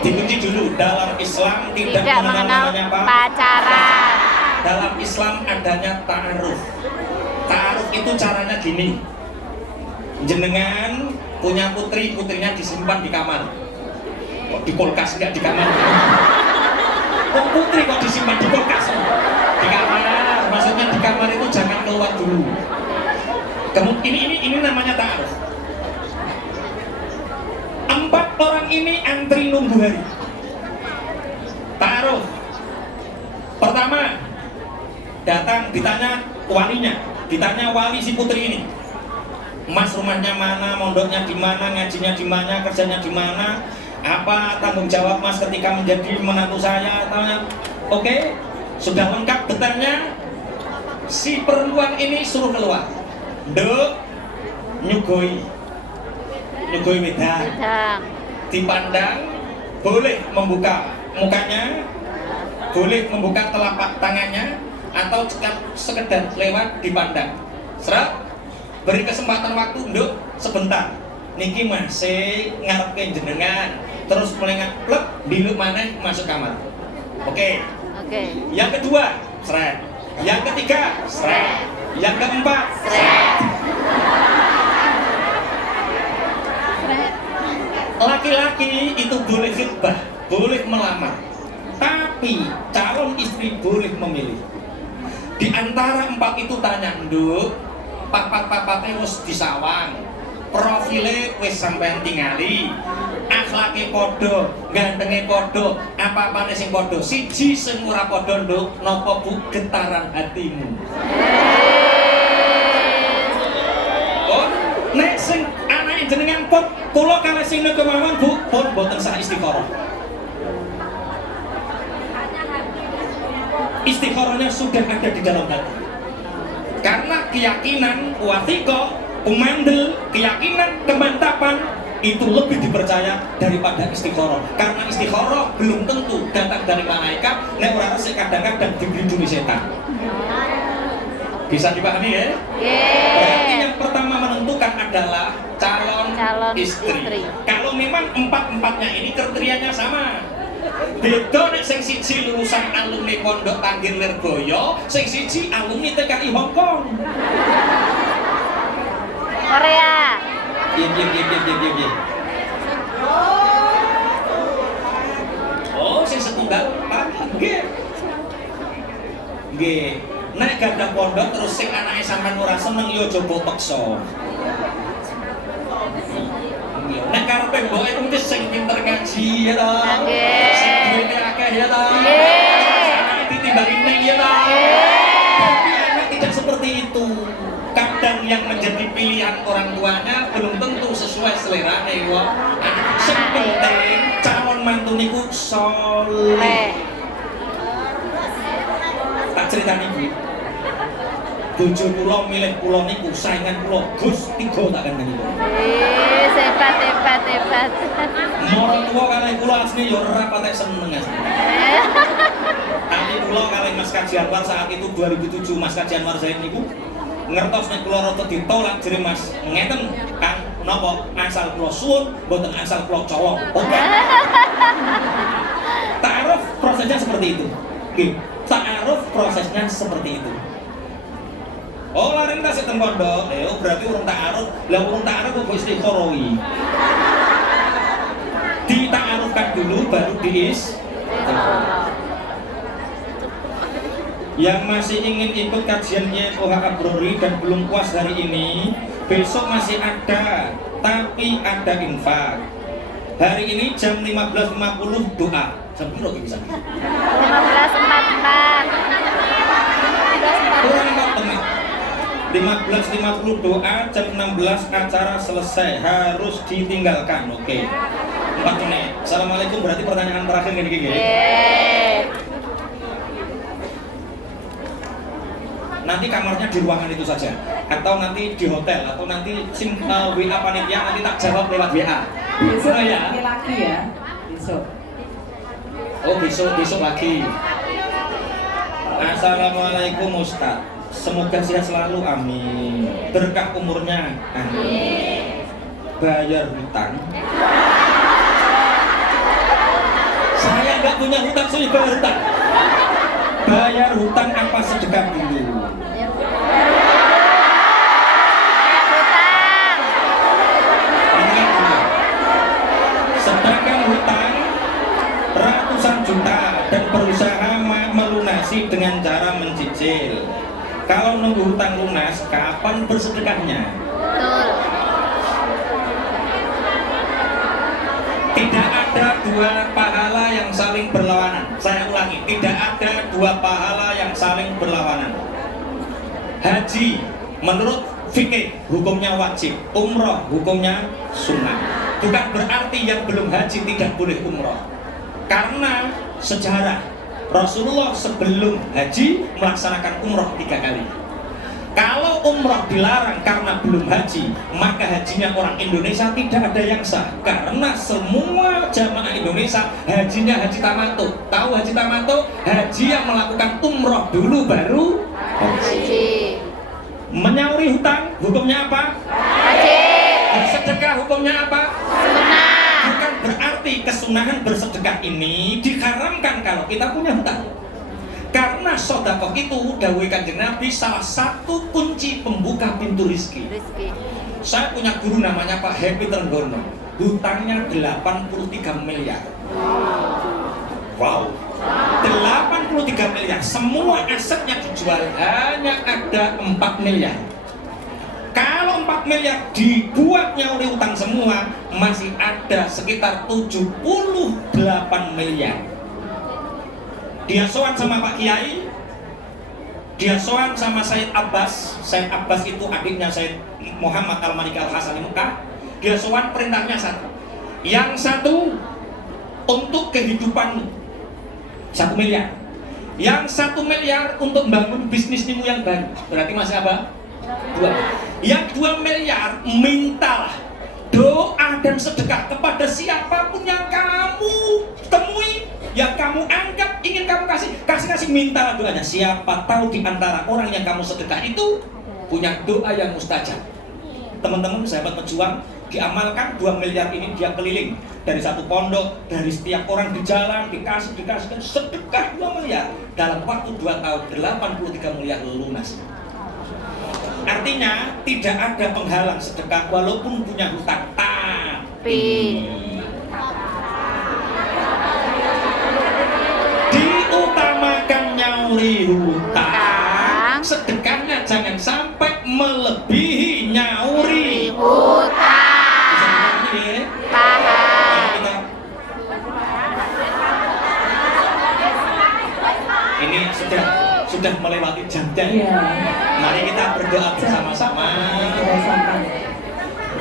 dikunci dulu. Dalam Islam tidak mengenal namanya pacaran. Dalam Islam adanya ta'aruf. Ta'aruf itu caranya gini. Jenengan punya putri, putrinya disimpan di kamar. Kok di kulkas, enggak di kamar? Kok putri kok disimpan di kulkas? Di kamar. Maksudnya di kamar itu jangan keluar dulu. Ini namanya ta'aruf. 4 orang ini antri nunggu hari. Ta'aruf. Pertama, datang ditanya walinya, ditanya wali si putri ini. Mas rumahnya mana, mondoknya di mana, ngajinya di mana, kerjanya di mana, apa tanggung jawab mas ketika menjadi menantu saya? Tanya, oke, sudah lengkap detailnya. Si perempuan ini suruh keluar. Dek, nyugoi wedang. Dipandang, boleh membuka mukanya, boleh membuka telapak tangannya, atau sekedar lewat dipandang. Serap, beri kesempatan waktu, nduk, sebentar. Niki masih ngarepke jenengan, terus melengak plek, diluk maneh masuk kamar. Oke. Yang kedua, seret. Yang ketiga, seret. Yang keempat, seret. Laki-laki itu boleh khitbah, boleh melamar, tapi calon istri boleh memilih. Di antara 4 itu tanya, nduk, papat-papatnya wis disawang, profile wis sampean tingali, akhlake padha, gantenge padha, apa-apane sing padha. Siji sing ora padha nduk, napa Bu? Getaran hatimu. Oh, nek sing anake jenengan pun kula kalih sing niku mawon Bu, pun boten sah istikharah. Istikharahnya sudah ada di dalam hati. Karena keyakinan, wathiko, umandel, keyakinan, kemantapan itu lebih dipercaya daripada istikharah. Karena istikharah belum tentu datang dari malaikat, nek ora resik kadang-kadang digelindungi setan. Bisa dipahami ya? Berarti yang pertama menentukan adalah calon istri. Kalau memang empat-empatnya ini kriterianya sama. Beda nek sing siji lulusan alumni Pondok Tanggir Lirboyo, sing siji alumni TKI Hong Kong. Korea. Iya. Oh, sing setunggal nggih. Nggih. Nek gadah pondok terus sing anake sampean ora seneng ya coba peksa. Nek karepe mboke ku wis sing pinter ngaji ya to. Sing duwene akeh ya to. Nggih. Ditimbangi ning ya to. Tapi anak tidak seperti itu. Kadang yang menjadi pilihan orang tuanya belum tentu sesuai selerane wong. Sing penting calon mantu niku saleh. Tak critani Bu. Bojo kula milih kula niku saingan kula Gus 3 tak kandhani. Hebat. Marang tuwa kalih kula asli ya ora patek seneng asli. Tapi kula kalih Mas Kaji Anwar saat itu 2007 Mas Kaji Anwar Zain niku ngertos nek kula rada ditolak jere Mas ngeten Kang napa asal kula suwun mboten asal kula colok. Oke. Ta'aruf prosesnya seperti itu. Nggih, ta'aruf prosesnya seperti itu. Oh, larang tasik teng pondok. Berarti urung ta'aruf. Lah urung ta'aruf kok istikharoi. Dita'arufkan dulu baru diis. Yang masih ingin ikut kajian YOH Abrori dan belum puas hari ini, besok masih ada, tapi ada infak. Hari ini jam 15.50 doa. Jam berapa bisa? 15.44. Kurang 15.50 doa, jam 16 acara selesai, harus ditinggalkan. Oke. 4 menit. Assalamualaikum, berarti pertanyaan terakhir gini. Nanti kamarnya di ruangan itu saja, atau nanti di hotel, atau nanti WA panitia nanti tak jawab lewat WA. Besok ya? lagi ya. Besok. Oh besok lagi. Assalamualaikum Ustaz. Semoga sehat selalu, amin. Berkah umurnya, amin. Bayar hutang. Saya nggak punya hutang, saya bayar hutang. Bayar hutang apa sedekah dulu? Sedangkan hutang ratusan juta dan berusaha melunasi dengan cara mencicil. Kalau nunggu hutang lunas, kapan bersedekahnya? Betul. Tidak ada dua pahala yang saling berlawanan. Saya ulangi, tidak ada dua pahala yang saling berlawanan. Haji menurut fikih hukumnya wajib, umroh hukumnya sunnah. Bukan berarti yang belum haji tidak boleh umroh. Karena sejarah Rasulullah sebelum haji melaksanakan umroh 3 kali. Kalau umroh dilarang karena belum haji, maka hajinya orang Indonesia tidak ada yang sah. Karena semua jamaah Indonesia hajinya haji tamattu. Tahu haji tamattu? Haji yang melakukan umroh dulu baru haji. Menyauri hutang hukumnya apa? Haji. Bersedekah hukumnya apa? Sunnah. Bukan berarti kesunahan bersedekah ini diharamkan kalau kita punya hutang. Karena sedekah itu dawuh Kanjeng Nabi salah satu kunci pembuka pintu rizki. Saya punya guru namanya Pak Happy Trenggono. Hutangnya 83 miliar. Wow. 83 miliar. Semua asetnya dijual hanya ada 4 miliar. Kalau 4 miliar dibuat nyauri utang semua, masih ada sekitar 78 miliar. Dia sowan sama Pak Kiai, dia sowan sama Said Abbas. Said Abbas itu adiknya Said Muhammad Al-Malik Al-Hasan di Mekah. Dia sowan, perintahnya satu. Yang satu untuk kehidupanmu 1 miliar. Yang 1 miliar untuk membangun bisnismu yang baru. Berarti masih apa? 2. Yang 2 miliar mintalah doa dan sedekah kepada siapapun yang kamu temui, yang kamu anggap ingin kamu kasih, minta doanya. Siapa tahu di antara orang yang kamu sedekah itu punya doa yang mustajab. Teman-teman sahabat pejuang, diamalkan 2 miliar ini, dia keliling dari satu pondok, dari setiap orang di jalan dikasih dan sedekah 2 miliar dalam waktu 2 tahun 83 miliar lunas. Artinya tidak ada penghalang sedekah walaupun punya hutang. Tapi diutamakan nyauri hutang, sedekahnya jangan sampai melebihi nyauri hutang. Paham. Ini sudah melewati jam-jam. Mari kita berdoa bersama-sama.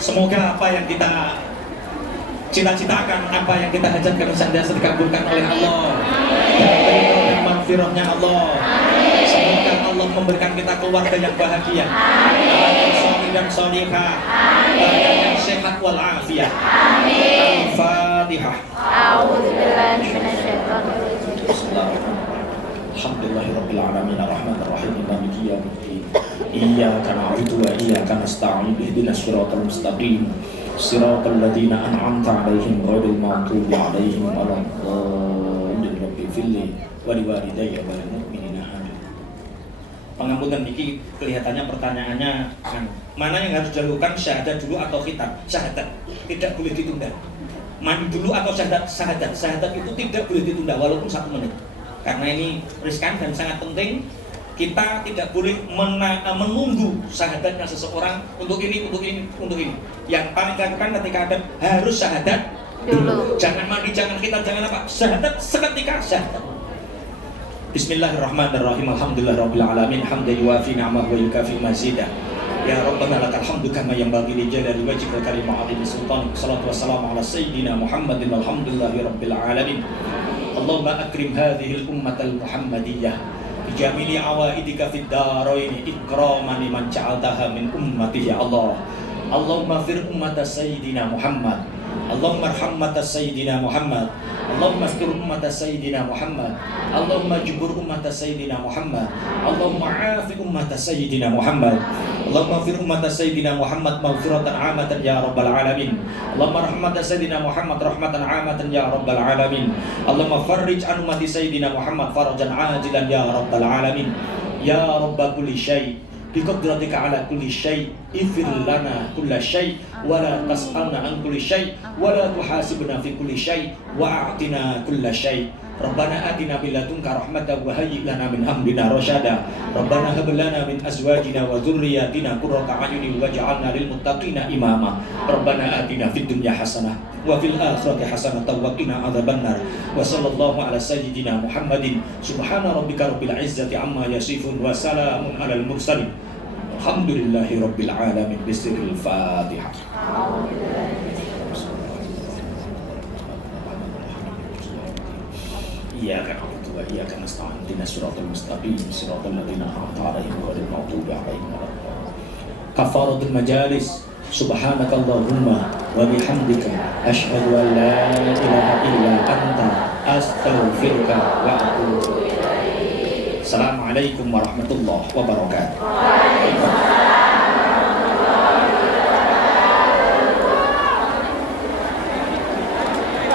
Semoga apa yang kita cita-citakan, apa yang kita hajatkan senantiasa dikabulkan oleh Allah dan maghfirahnya Allah. Semoga Allah memberikan kita keluarga yang bahagia, anak soleh dan solihah, badan yang sehat walafiat. Al-Fatihah. Alhamdulillahirabbil alamin arrahmanir rahim maliki yaumiddin. Iyyaka na'budu wa iyyaka nasta'in ihdinas siratal mustaqim siratal ladzina an'amta 'alaihim ghairil maghdubi 'alaihim waladdallin. Rabbi filli wa liwalidayya wa lil mu'minina amin. Pengampunan niki kelihatannya pertanyaannya mana yang harus dilakukan, syahadat dulu atau khitab? Syahadat tidak boleh ditunda. Mandi dulu atau syahadat? Syahadat itu tidak boleh ditunda walaupun 1 menit. Karena ini riskan dan sangat penting. Kita tidak boleh menunggu syahadatnya seseorang untuk ini. Yang paling dilakukan ketika ada harus syahadat dulu. Jangan mandi, jangan khitab, jangan apa. Syahadat seketika syahadat. Bismillahirrahmanirrahim. Alhamdulillahirabbil alamin. Hamdan yuwafi ni'amahu wa yukafi mazidah. Ya Rabbana lakal hamdu kama yanbaghi li jalali wajhika karim ma'adhi sultanik. Salatu wassalamu ala sayyidina Muhammadin walhamdulillahirabbil alamin. Allahumma akrim hadhil ummatal muhammadiyah bijamili awaidika fid darain ikraman liman ja'altaha min ummati ya Allah. Allahumma fir ummata sayyidina Muhammad, Allahumma arham ummata sayyidina Muhammad, Allahumma astur ummata sayyidina Muhammad, Allahumma jubur ummata sayyidina Muhammad, Allahumma afi ummata sayyidina Muhammad, Allahumma fir ummata sayyidina Muhammad maghfiratan 'amatan ya rabbal alamin. Allahumma rahmata sayyidina Muhammad rahmatan 'amatan ya rabbal alamin. Allahumma farrij an ummati sayyidina Muhammad farajan 'ajilan ya rabbal alamin. Ya rabb kulli syai' biqadratika ala kulli syai' ifir lana kulla syai' wa la tas'alna an kulli syai' wa la tuhasibna fi kulli syai' wa a'tina kulla syai'. Rabbana atina min ladunka rahmatan wa hayyi' lana min amrina rasyada. Rabbana hab lana min azwajina wa dhurriyyatina qurrata a'yunin waj'alna lil muttaqina imama. Rabbana atina fid dunya hasanah wa fil akhirati hasanah wa qina adzabannar. Wa sallallahu ala sayyidina Muhammadin subhana rabbika rabbil izzati amma yasifun wa salamun alal mursalin. Alhamdulillahi rabbil alamin. Bismillahil Fatihah. Iyyaka na'budu wa iyyaka nasta'in ihdinas siratal mustaqim siratal ladzina an'amta 'alaihim ghairil maghdubi 'alaihim waladdallin. Kafaratul majalis. Subhanakallahumma wa bihamdika asyhadu an la ilaha illa anta astaghfiruka wa atubu ilaik. Assalamualaikum warahmatullahi wabarakatuh.